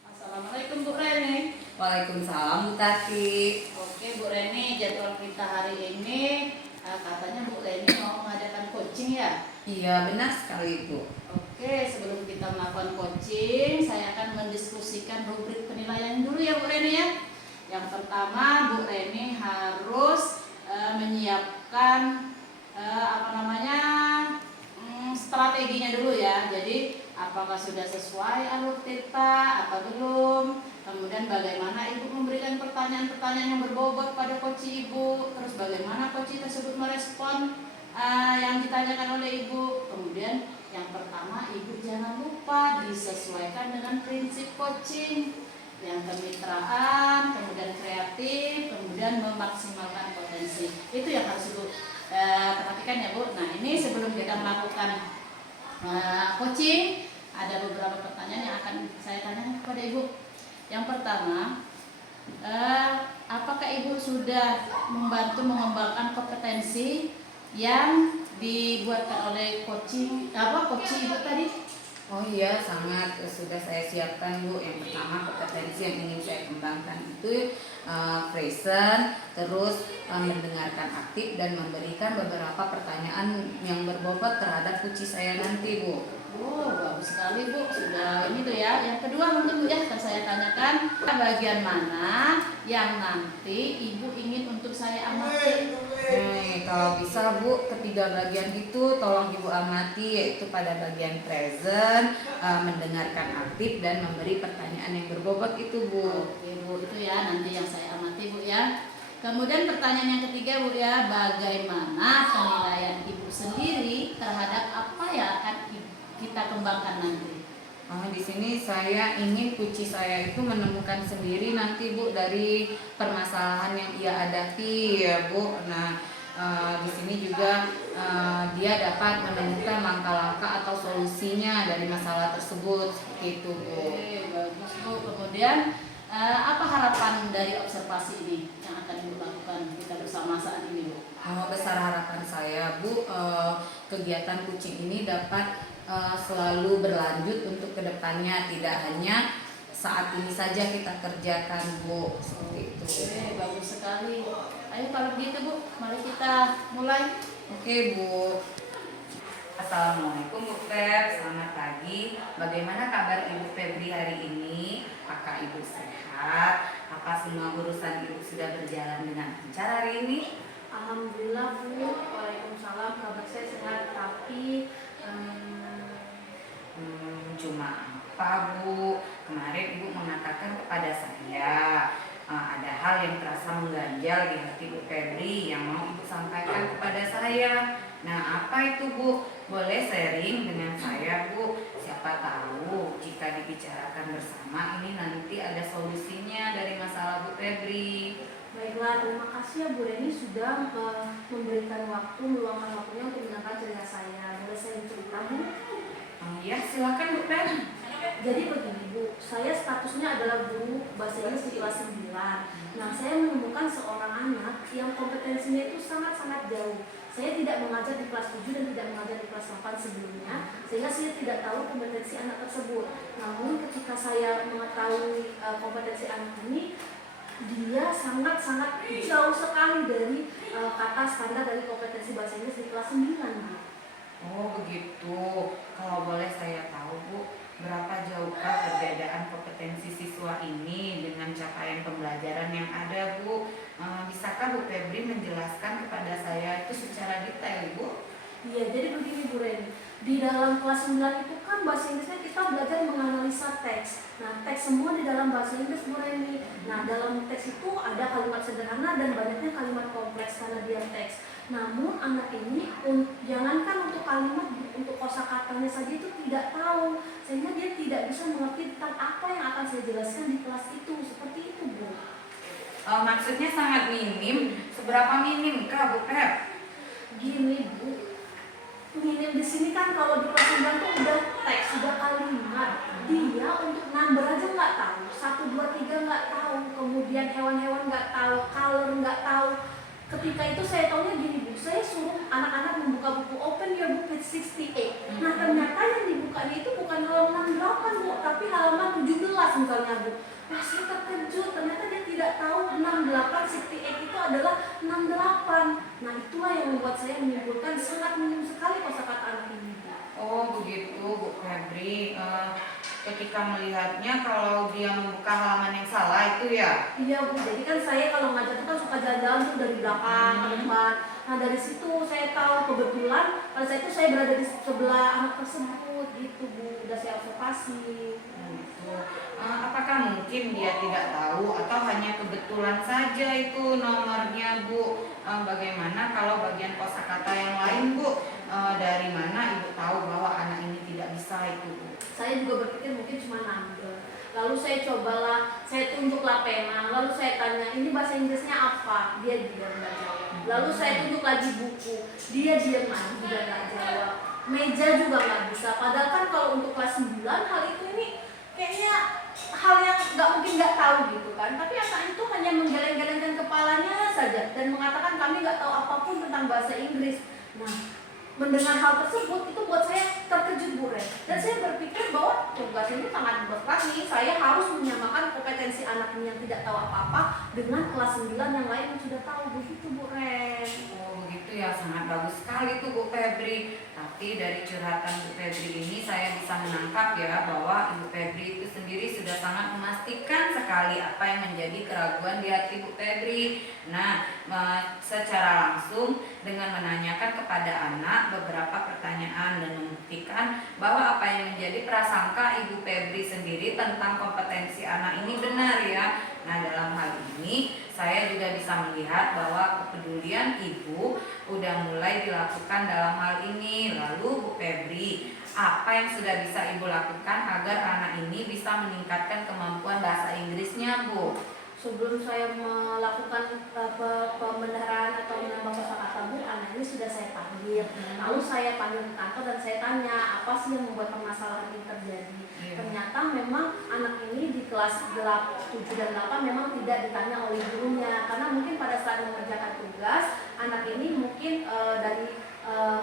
Assalamualaikum Bu Reni. Waalaikumsalam Bu Tati. Oke Bu Reni, jadwal kita hari ini katanya Bu Reni mau mengadakan coaching ya? Iya benar sekali Bu. Oke, sebelum kita melakukan coaching, saya akan mendiskusikan rubrik penilaian dulu ya Bu Reni ya. Yang pertama, Bu Reni harus menyiapkan strateginya dulu ya. Jadi apakah sudah sesuai alur tita atau belum? Kemudian bagaimana Ibu memberikan pertanyaan-pertanyaan yang berbobot pada coach Ibu, terus bagaimana coach tersebut merespon yang ditanyakan oleh Ibu. Kemudian yang pertama, Ibu jangan lupa disesuaikan dengan prinsip coaching yang kemitraan, kemudian kreatif, kemudian memaksimalkan potensi. Itu yang harus Ibu perhatikan ya Bu. Nah ini sebelum kita melakukan coaching, ada beberapa pertanyaan yang akan saya tanyakan kepada Ibu. Yang pertama, apakah Ibu sudah membantu mengembangkan kompetensi yang dibuatkan oleh coaching Ibu tadi? Oh iya, sangat sudah saya siapkan Bu. Yang pertama, kompetensi yang ingin saya kembangkan itu present, terus mendengarkan aktif dan memberikan beberapa pertanyaan yang berbobot terhadap coach saya nanti Bu. Oh, bagus sekali Bu. Sudah ini tuh ya. Yang kedua mungkin Bu ya, akan saya tanyakan bagian mana yang nanti Ibu ingin untuk saya amati? Kalau bisa Bu, ketiga bagian itu tolong Ibu amati, yaitu pada bagian present, mendengarkan aktif dan memberi pertanyaan yang berbobot itu Bu. Oke Bu, itu ya nanti yang saya amati Bu ya. Kemudian pertanyaan yang ketiga Bu ya, bagaimana penilaian Ibu sendiri terhadap apa yang akan kita kembangkan nanti? Di sini saya ingin coach saya itu menemukan sendiri nanti Bu dari permasalahan yang ia hadapi ya Bu. Nah di sini juga dia dapat menemukan langkah-langkah atau solusinya dari masalah tersebut. Seperti itu, Bu. Oke, bagus Bu. Kemudian apa harapan dari observasi ini yang akan Ibu lakukan kita bersama saat ini, Bu? Besar harapan saya, Bu, kegiatan kucing ini dapat selalu berlanjut untuk kedepannya, tidak hanya saat ini saja kita kerjakan, Bu. Seperti itu. Oke, bagus sekali. Ayo kalau begitu Bu, mari kita mulai. Oke, Bu. Assalamualaikum Bu Feb, selamat pagi. Bagaimana kabar Ibu Febri hari ini? Apakah Ibu sehat? Apa semua urusan Ibu sudah berjalan dengan lancar hari ini? Alhamdulillah Bu, waalaikumsalam, kabar saya sehat, tapi Cuma apa Bu? Kemarin Ibu mengatakan kepada saya ada hal yang terasa mengganjal di hati Bu Febri yang mau Ibu sampaikan kepada saya. Nah, apa itu Bu? Boleh sharing dengan saya Bu? Siapa tahu jika dibicarakan bersama ini nanti ada solusinya dari masalah Bu Febri. baiklah, terima kasih ya Bu Reni sudah memberikan waktu, meluangkan waktunya untuk mendengar cerita saya. Boleh saya cerita Bu? Ya, silakan Bu Febri. Jadi begini Bu, saya statusnya adalah guru bahasa Inggris di kelas 9. Nah, saya menemukan seorang anak yang kompetensinya itu sangat-sangat jauh. Saya tidak mengajar di kelas 7 dan tidak mengajar di kelas 8 sebelumnya, sehingga saya tidak tahu kompetensi anak tersebut. Namun ketika saya mengetahui kompetensi anak ini, dia sangat-sangat jauh sekali dari kata standar dari kompetensi bahasa Inggris di kelas 9 Bu. Oh begitu. Kalau boleh saya tahu Bu, berapa jauhkah perbedaan kompetensi siswa ini dengan capaian pembelajaran yang ada Bu? Bisakah Bu Febri menjelaskan kepada saya itu secara detail Bu? Iya, jadi begini Bu Reni. Di dalam kelas 9 itu kan bahasa Inggrisnya kita belajar menganalisa teks. Nah, teks semua di dalam bahasa Inggris Bu Reni. Nah, dalam teks itu ada kalimat sederhana dan banyaknya kalimat kompleks karena dia teks. Namun anak ini jangankan untuk kalimat, untuk kosakatanya saja itu tidak tahu, sehingga dia tidak bisa mengerti tentang apa yang akan saya jelaskan di kelas itu. Seperti itu Bu. Maksudnya sangat minim. Seberapa minim kah Bu Feb? Gini Bu, minim di sini kan kalau di kelas 9 tuh udah teks, udah kalimat. Dia untuk number aja nggak tahu, 1, 2, 3 nggak tahu, kemudian hewan-hewan nggak tahu, color nggak tahu. Ketika itu saya taunya gini Bu, saya suruh anak-anak membuka buku Open Your Book page 68. Nah ternyata yang dibukanya itu bukan halaman 68 Bu, tapi halaman 17 misalnya Bu. Nah saya terkejut, ternyata dia tidak tahu 68 itu adalah 68. Nah itulah yang membuat saya menyimpulkan sangat minim sekali kosakata anak ini Bu. Oh begitu Bu Febri. Ketika melihatnya kalau dia membuka halaman yang salah itu ya? Iya Bu, jadi kan saya kalau ngajar itu kan suka jalan-jalan tuh dari belakang ke depan. Nah dari situ saya tahu kebetulan pada saat itu saya berada di sebelah anak tersebut gitu Bu, udah saya observasi. Gitu. Apakah mungkin dia tidak tahu atau hanya kebetulan saja itu nomornya Bu? Bagaimana kalau bagian kosakata yang lain Bu? Dari mana Ibu tahu bahwa anak ini tidak bisa itu Bu? Saya juga berpikir mungkin cuma number. Lalu saya cobalah, saya tunjuklah pena, lalu saya tanya ini bahasa Inggrisnya apa? Dia diam nggak jawab. Lalu saya tunjuk lagi buku, dia diam lagi juga nggak jawab. Meja juga nggak bisa. Padahal kan kalau untuk kelas 9 hal itu ini kayaknya hal yang nggak mungkin nggak tahu gitu kan. Tapi anak itu hanya menggeleng-gelengkan kepalanya saja dan mengatakan kami nggak tahu apapun tentang bahasa Inggris. Nah, mendengar hal tersebut itu buat saya terkejut Bu Ren. Dan saya berpikir bahwa tugas ini sangat berat nih. Saya harus menyamakan kompetensi anak ini yang tidak tahu apa-apa dengan kelas 9 yang lain yang sudah tahu. Begitu Bu Ren. Oh begitu ya, sangat bagus sekali tuh Bu Febri. Tapi dari curhatan Bu Febri ini saya bisa menangkap ya bahwa Ibu Febri itu sendiri sudah sangat memastikan sekali apa yang menjadi keraguan di hati Bu Febri. Nah, secara langsung dengan menanyakan kepada anak beberapa pertanyaan dan membuktikan bahwa apa yang menjadi prasangka Ibu Febri sendiri tentang kompetensi anak ini benar ya. Nah, dalam hal ini saya juga bisa melihat bahwa kepedulian Ibu udah mulai dilakukan dalam hal ini. Lalu Bu Febri, apa yang sudah bisa Ibu lakukan agar anak ini bisa meningkatkan kemampuan bahasa Inggrisnya Bu? sebelum saya melakukan pembenaran atau menambah kosakata Bu, anak ini sudah saya panggil. Lalu saya panggil ke kantor dan saya tanya apa sih yang membuat permasalahan ini terjadi. Ternyata memang anak ini di kelas 7 dan 8 memang tidak ditanya oleh gurunya, karena mungkin pada saat mengerjakan tugas anak ini mungkin dari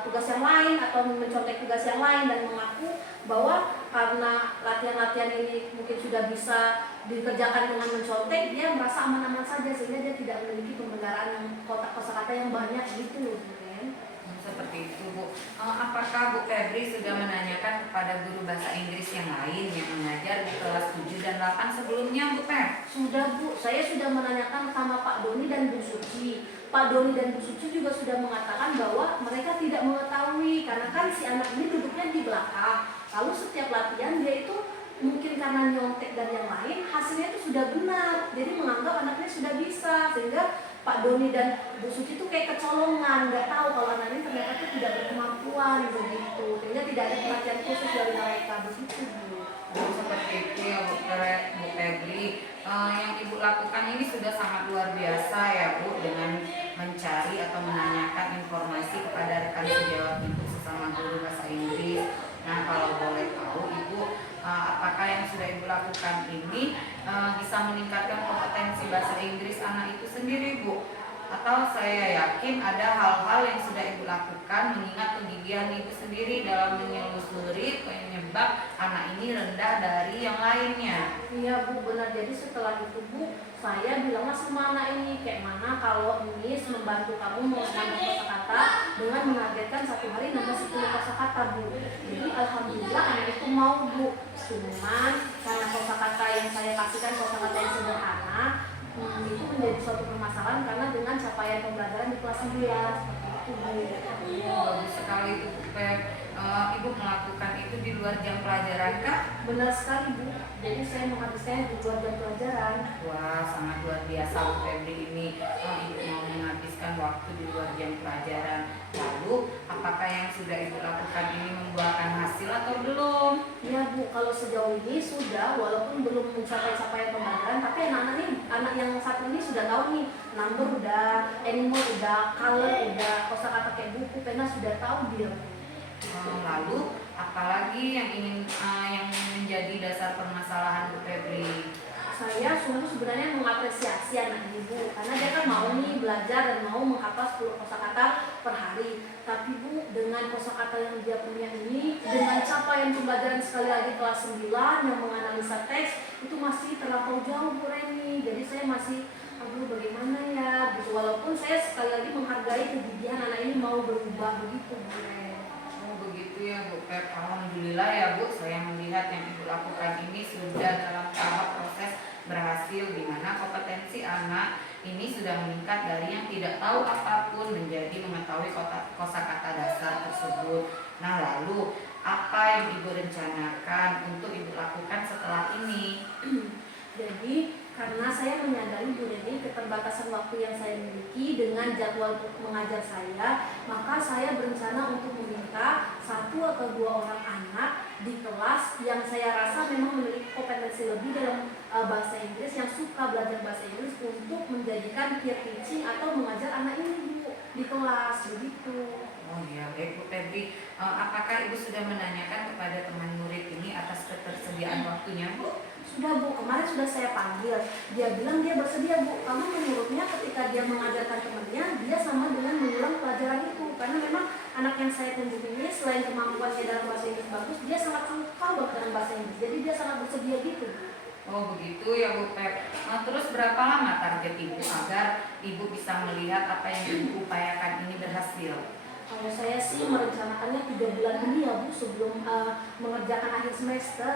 tugas yang lain atau mencontek tugas yang lain dan mengaku bahwa karena latihan-latihan ini mungkin sudah bisa dikerjakan dengan mencontek, dia merasa aman-aman saja sehingga dia tidak memiliki pembenaran yang kotak kosakata yang banyak gitu loh, kan? Seperti itu Bu. Apakah Bu Febri sudah menanyakan kepada guru bahasa Inggris yang lain yang mengajar di kelas 7 dan 8 sebelumnya Bu Feb? Sudah Bu, saya sudah menanyakan sama Pak Doni dan Bu Suci. Pak Doni dan Bu Suci juga sudah mengatakan bahwa mereka tidak mengetahui karena kan si anak ini duduknya di belakang. Lalu setiap latihan dia itu mungkin karena nyontek dan yang lain hasilnya itu sudah benar. Jadi menganggap anaknya sudah bisa, sehingga Pak Doni dan Bu Suci itu kayak kecolongan, nggak tahu kalau anak ini ternyata itu tidak berkemampuan begitu, sehingga tidak ada perhatian khusus dari mereka begitu Bu. Seperti itu ya Bu Febri. Yang Ibu lakukan ini sudah sangat luar biasa ya Bu, dengan mencari atau menanyakan informasi kepada rekan sejawat Ibu sesama guru bahasa Inggris. Nah, kalau boleh tahu Ibu, apakah yang sudah Ibu lakukan ini bisa meningkatkan kompetensi bahasa Inggris anak itu sendiri Bu? Atau saya yakin ada hal-hal yang sudah Ibu lakukan mengingat kegigihan Ibu sendiri dalam menyelusuri penyebab anak ini rendah dari yang lainnya. Iya Bu, benar. Jadi setelah itu Bu, saya bilang sama anak ini, kayak mana kalau Miss membantu kamu menambah kosakata dengan menargetkan satu hari nambah 10 kosakata Bu. Jadi alhamdulillah anak itu mau Bu. Cuman karena kosakata yang saya kasihkan kosakata yang sederhana, itu menjadi suatu permasalahan karena dengan capaian pembelajaran di kelas 9 seperti itu Bu. Bagus sekali itu Bu Feb. Ibu melakukan itu di luar jam pelajaran kah? Benar sekali Bu. Jadi saya menghabiskannya di luar jam pelajaran. Wah, sangat luar biasa Bu Febri ini. Ibu mau menghabiskan waktu di luar jam pelajaran. Lalu, apakah yang sudah Ibu lakukan ini membuahkan hasil atau belum? Ya Bu, kalau sejauh ini sudah, walaupun belum mencapai capaian pembelajaran, tapi anak yang satu ini sudah tahu nih, number udah, animal udah, color udah, kosakata kayak buku, pena sudah tahu dia. Lalu, apalagi yang yang menjadi dasar permasalahan Bu Febri? Saya sungguh sebenarnya mengapresiasi anak ibu karena dia kan mau nih belajar dan mau menghafal 10 kosakata per hari. Tapi Bu, dengan kosakata yang dia punya ini, dengan capaian pembelajaran sekali lagi kelas 9 yang menganalisa teks, itu masih terlampau jauh Bu Reni. Jadi saya masih, aduh bagaimana ya gitu. Walaupun saya sekali lagi menghargai kegigihan anak ini mau berubah begitu Bu Reni. Begitu ya Bu Feb. Alhamdulillah ya Bu, saya melihat yang Ibu lakukan ini sudah dalam tahap proses berhasil, di mana kompetensi anak ini sudah meningkat dari yang tidak tahu apapun menjadi mengetahui kosakata dasar tersebut. Nah, lalu apa yang Ibu rencanakan untuk Ibu lakukan setelah ini? Jadi karena saya menyadari Bu Reni keterbatasan waktu yang saya miliki dengan jadwal mengajar saya, maka saya berencana untuk meminta 1 atau 2 orang anak di kelas yang saya rasa memang memiliki kompetensi lebih dalam bahasa Inggris, yang suka belajar bahasa Inggris, untuk menjadikan peer teaching atau mengajar anak ini Bu di kelas begitu. Oh iya, baik Bu Febri. Apakah Ibu sudah menanyakan kepada teman murid ini atas ketersediaan waktunya Bu? Sudah Bu, kemarin sudah saya panggil. Dia bilang dia bersedia Bu, karena menurutnya ketika dia mengajarkan temannya, dia sama dengan mengulang pelajaran itu. Karena memang anak yang saya tunjuk ini selain kemampuannya dalam bahasa Inggris bagus, dia sangat suka banget dengan bahasa Inggris. Jadi dia sangat bersedia gitu. Oh begitu ya Bu Feb. Terus berapa lama target Ibu agar Ibu bisa melihat apa yang Ibu upayakan ini berhasil? Kalau saya sih merencanakannya 3 bulan ini ya Bu, sebelum mengerjakan akhir semester.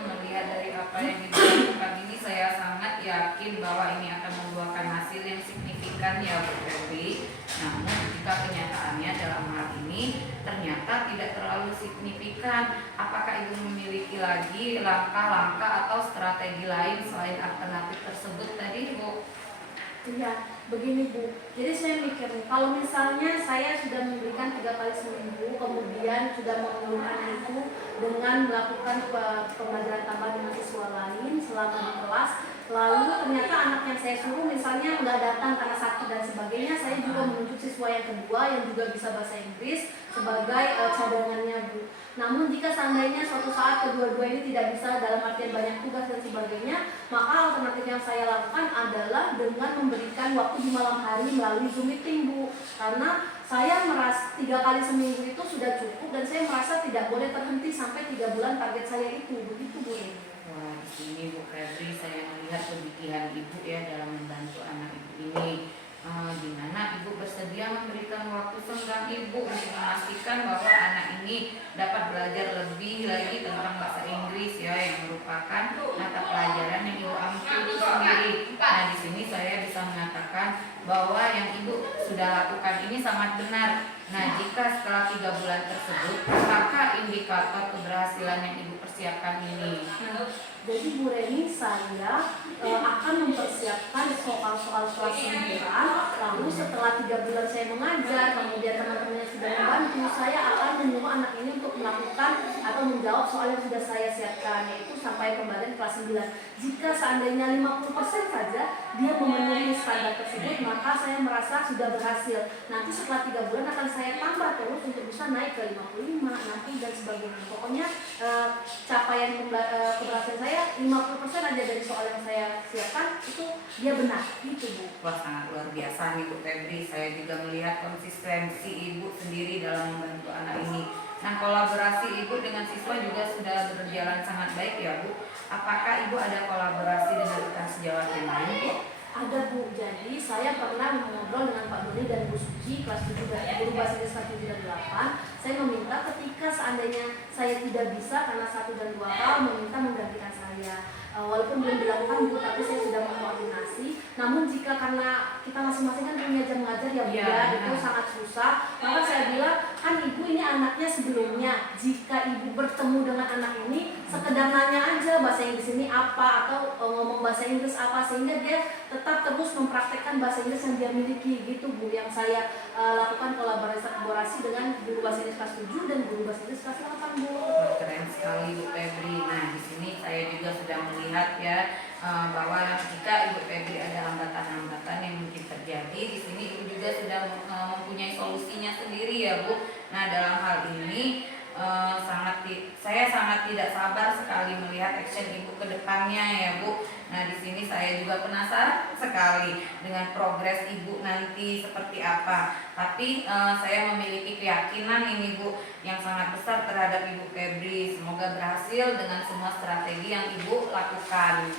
Melihat dari apa yang Ibu lakukan ini, saya sangat yakin bahwa ini akan membuahkan hasil yang signifikan ya Bu Febri. Namun jika kenyataannya dalam hal ini ternyata tidak terlalu signifikan, apakah Ibu memiliki lagi langkah-langkah atau strategi lain selain alternatif tersebut tadi Bu? Iya, begini Bu. Jadi saya mikir nih, kalau misalnya saya sudah memberikan 3 kali seminggu, kemudian sudah mengulurkan itu dengan melakukan pembelajaran tambahan dengan siswa lain selama di kelas, Lalu ternyata anak yang saya suruh misalnya nggak datang karena sakit dan sebagainya, saya juga menunjuk siswa yang kedua yang juga bisa bahasa Inggris sebagai cadangannya, Bu. Namun jika seandainya suatu saat kedua-dua ini tidak bisa dalam artian banyak tugas dan sebagainya, maka alternatif yang saya lakukan adalah dengan memberikan waktu di malam hari melalui Zoom meeting, Bu. Karena saya merasa 3 kali seminggu itu sudah cukup dan saya merasa tidak boleh terhenti sampai 3 bulan target saya itu. Begitu, Bu. Wah, di sini Bu Febri saya melihat kegigihan Ibu ya dalam membantu anak Ibu ini. Di mana Ibu bersedia memberikan waktu senggang Ibu untuk memastikan bahwa anak ini dapat belajar lebih lagi tentang bahasa Inggris ya, yang merupakan mata pelajaran yang Ibu ambil itu sendiri. Nah, di sini saya bisa mengatakan bahwa yang Ibu sudah lakukan ini sangat benar. Nah, jika setelah 3 bulan tersebut, maka indikator keberhasilan yang Ibu persiapkan ini. Jadi Bu Reni, saya akan mempersiapkan soal-soal kelas 9. Lalu setelah 3 bulan saya mengajar, kemudian teman-temannya sudah membantu, saya akan menyuruh anak ini untuk melakukan atau menjawab soal yang sudah saya siapkan, yaitu sampai pembelajaran kelas 9. Jika seandainya 50% saja dia memenuhi standar tersebut, maka saya merasa sudah berhasil. Nanti setelah 3 bulan akan saya tambah terus untuk bisa naik ke 55, 60 dan sebagainya. Pokoknya capaian keberhasilan saya 50% aja dari soal yang saya siapkan itu dia benar, gitu, Bu. Wah, sangat luar biasa nih Bu Febri. Saya juga melihat konsistensi Ibu sendiri dalam membantu anak ini. Nah, kolaborasi Ibu dengan siswa juga sudah berjalan sangat baik ya Bu. Apakah Ibu ada kolaborasi dengan rekan sejawat yang lain Bu? Ada, Bu. Jadi saya pernah mengobrol dengan Pak Doni dan Bu Suci kelas 7 dan guru bahasa Inggris kelas 7 dan 8. Saya meminta ketika seandainya saya tidak bisa karena 1 dan 2 hal, meminta menggantikan saya. Walaupun belum dilakukan, Bu, tapi saya sudah mengkoordinasi. Namun jika karena kita masing-masing kan punya jam mengajar ya, Bu, itu sangat susah. Maka saya bilang, kan Ibu ini anaknya sebelumnya. Jika Ibu bertemu dengan anak ini, sekedar nanya aja bahasa Inggris ini apa, atau ngomong bahasa Inggris apa, sehingga dia tetap terus mempraktekkan bahasa Inggris yang dia miliki, gitu, Bu. Yang saya lakukan kolaborasi dengan guru bahasa Inggris kelas 7 dan guru bahasa Inggris kelas 8, Bu. Keren sekali Bu Febri. Nah, di sini saya juga sudah melihat ya bahwa jika Ibu Febri ada hambatan-hambatan yang mungkin terjadi, di sini Ibu juga sudah mempunyai solusinya sendiri ya Bu. Nah, dalam hal ini saya sangat tidak sabar sekali melihat action Ibu ke depannya ya Bu. Nah, di sini saya juga penasaran sekali dengan progres Ibu nanti seperti apa. Tapi saya memiliki keyakinan ini Bu yang sangat besar terhadap Ibu Febri. Semoga berhasil dengan semua strategi yang Ibu lakukan.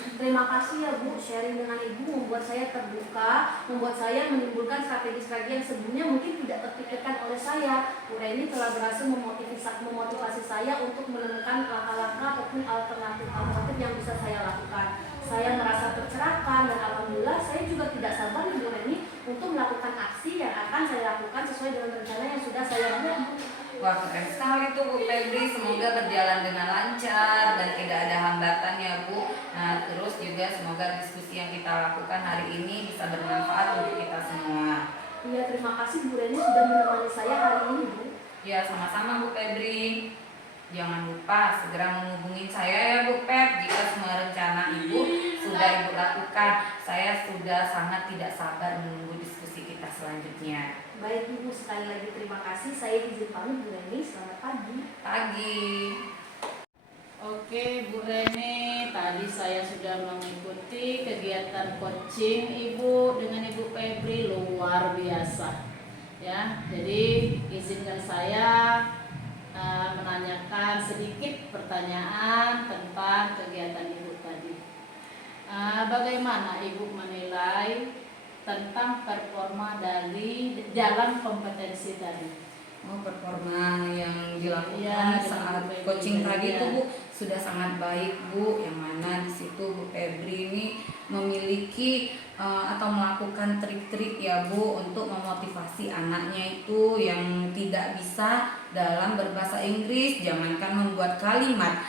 Terima kasih ya Bu, sharing dengan Ibu membuat saya terbuka, membuat saya menimbulkan strategi-strategi yang sebelumnya mungkin tidak terpikirkan oleh saya. Bu Reni telah berhasil memotivasi saya untuk menemukan langkah-langkah ataupun alternatif yang bisa saya lakukan. Saya merasa tercerahkan dan alhamdulillah saya juga tidak sabar nih Bu Reni untuk melakukan aksi yang akan saya lakukan sesuai dengan rencana yang sudah saya buat, Bu. Wah, keren sekali tuh Bu Febri. Semoga berjalan dengan lancar dan tidak ada hambatan ya Bu. Nah, terus juga semoga diskusi yang kita lakukan hari ini bisa bermanfaat untuk kita semua. Iya, terima kasih Bu Reni sudah menemani saya hari ini, Bu. Ya, sama-sama Bu Febri. Jangan lupa segera menghubungi saya ya Bu Feb jika semua rencana Ibu sudah Ibu lakukan. Saya sudah sangat tidak sabar menunggu diskusi kita selanjutnya. Baik Ibu, sekali lagi terima kasih. Saya izin pamit Bu Reni, selamat pagi. Pagi. Oke Bu Reni, tadi saya sudah mengikuti kegiatan coaching Ibu dengan Ibu Febri, luar biasa ya. Jadi izinkan saya menanyakan sedikit pertanyaan tentang kegiatan Ibu tadi. Bagaimana Ibu menilai tentang performa dari dalam kompetensi tadi? Oh, performa yang dilakukan saat coaching tadi itu Bu sudah sangat baik Bu. Yang mana di situ Bu Febri ini memiliki atau melakukan trik-trik ya Bu untuk memotivasi anaknya itu yang tidak bisa dalam berbahasa Inggris. Jangankan membuat kalimat,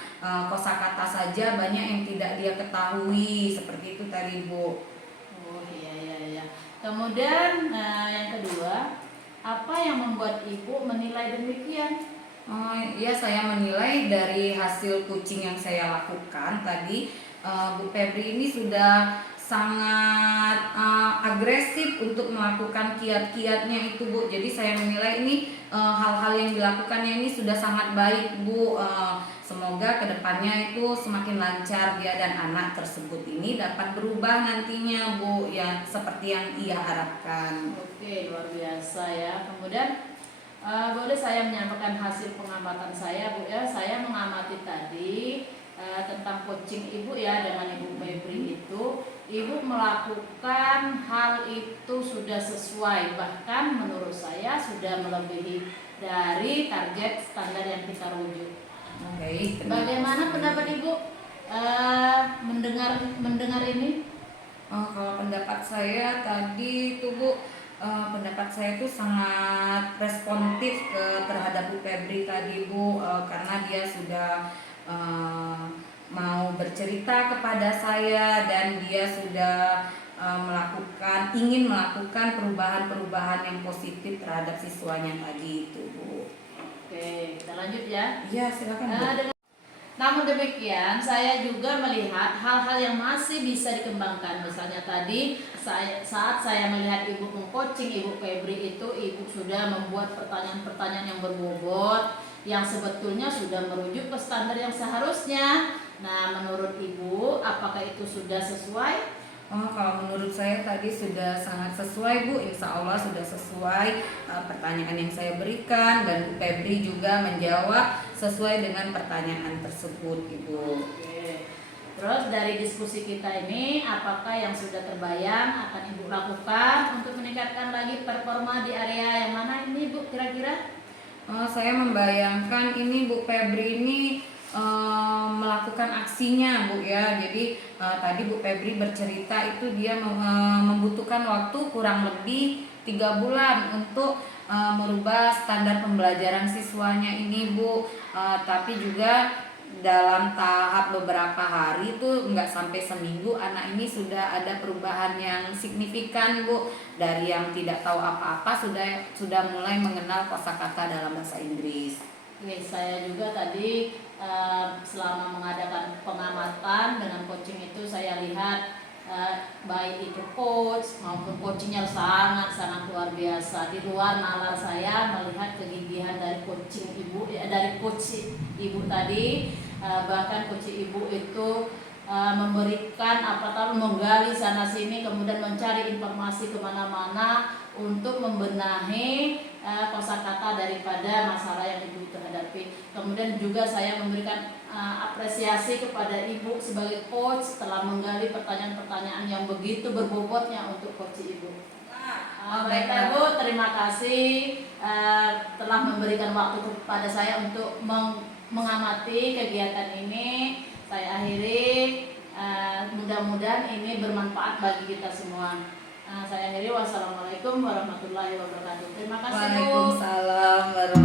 kosakata saja banyak yang tidak dia ketahui, seperti itu tadi Bu. Oh iya. Kemudian yang kedua, apa yang membuat Ibu menilai demikian? Ya, saya menilai dari hasil coaching yang saya lakukan tadi, Bu Febri ini sudah sangat agresif untuk melakukan kiat-kiatnya itu Bu. Jadi saya menilai ini hal-hal yang dilakukannya ini sudah sangat baik Bu. Semoga kedepannya itu semakin lancar dia dan anak tersebut ini dapat berubah nantinya Bu, ya seperti yang ia harapkan. Oke, luar biasa ya. Kemudian boleh saya menyampaikan hasil pengamatan saya Bu ya. Saya mengamati tadi tentang coaching Ibu ya dengan Ibu Febri itu. Ibu melakukan hal itu sudah sesuai, bahkan menurut saya sudah melebihi dari target standar yang kita rujuk. Baik. Bagaimana pendapat Ibu mendengar ini? Kalau pendapat saya tadi itu Bu, pendapat saya itu sangat responsif terhadap Bu Febri tadi Bu, karena dia sudah mau bercerita kepada saya dan dia sudah ingin melakukan perubahan-perubahan yang positif terhadap siswanya tadi itu Bu. Oke, kita lanjut ya. Iya silakan Bu. Namun demikian, saya juga melihat hal-hal yang masih bisa dikembangkan. Misalnya tadi saat saya melihat Ibu mengcoaching Ibu Febri itu, Ibu sudah membuat pertanyaan-pertanyaan yang berbobot yang sebetulnya sudah merujuk ke standar yang seharusnya. Nah, menurut Ibu, apakah itu sudah sesuai? Kalau menurut saya tadi sudah sangat sesuai Bu, insya Allah sudah sesuai pertanyaan yang saya berikan, dan Bu Febri juga menjawab sesuai dengan pertanyaan tersebut Ibu. Oke. Terus dari diskusi kita ini, apakah yang sudah terbayang akan Ibu lakukan untuk meningkatkan lagi performa di area yang mana ini Bu kira-kira? Saya membayangkan ini Bu Febri ini melakukan aksinya Bu ya. Jadi tadi Bu Febri bercerita itu dia membutuhkan waktu kurang lebih 3 bulan untuk merubah standar pembelajaran siswanya ini Bu. Tapi juga dalam tahap beberapa hari itu nggak sampai seminggu, anak ini sudah ada perubahan yang signifikan Bu. Dari yang tidak tahu apa-apa sudah mulai mengenal kosakata dalam bahasa Inggris. Oke, saya juga tadi selama mengadakan pengamatan dengan coaching itu, saya lihat baik itu coach maupun coachingnya sangat luar biasa. Di luar nalar saya melihat kegigihan dari coaching Ibu, dari coach Ibu tadi. Bahkan coach Ibu itu memberikan menggali sana sini, kemudian mencari informasi kemana-mana untuk membenahi kosakata daripada masalah yang Ibu terhadapi. Kemudian juga saya memberikan apresiasi kepada Ibu sebagai coach telah menggali pertanyaan-pertanyaan yang begitu berbobotnya untuk coach Ibu. Baiklah Bu, terima kasih telah memberikan waktu kepada saya untuk mengamati kegiatan ini. Saya akhiri, mudah-mudahan ini bermanfaat bagi kita semua. Saya akhiri, wassalamualaikum warahmatullahi wabarakatuh. Terima kasih Bu. Waalaikumsalam warahmatullahi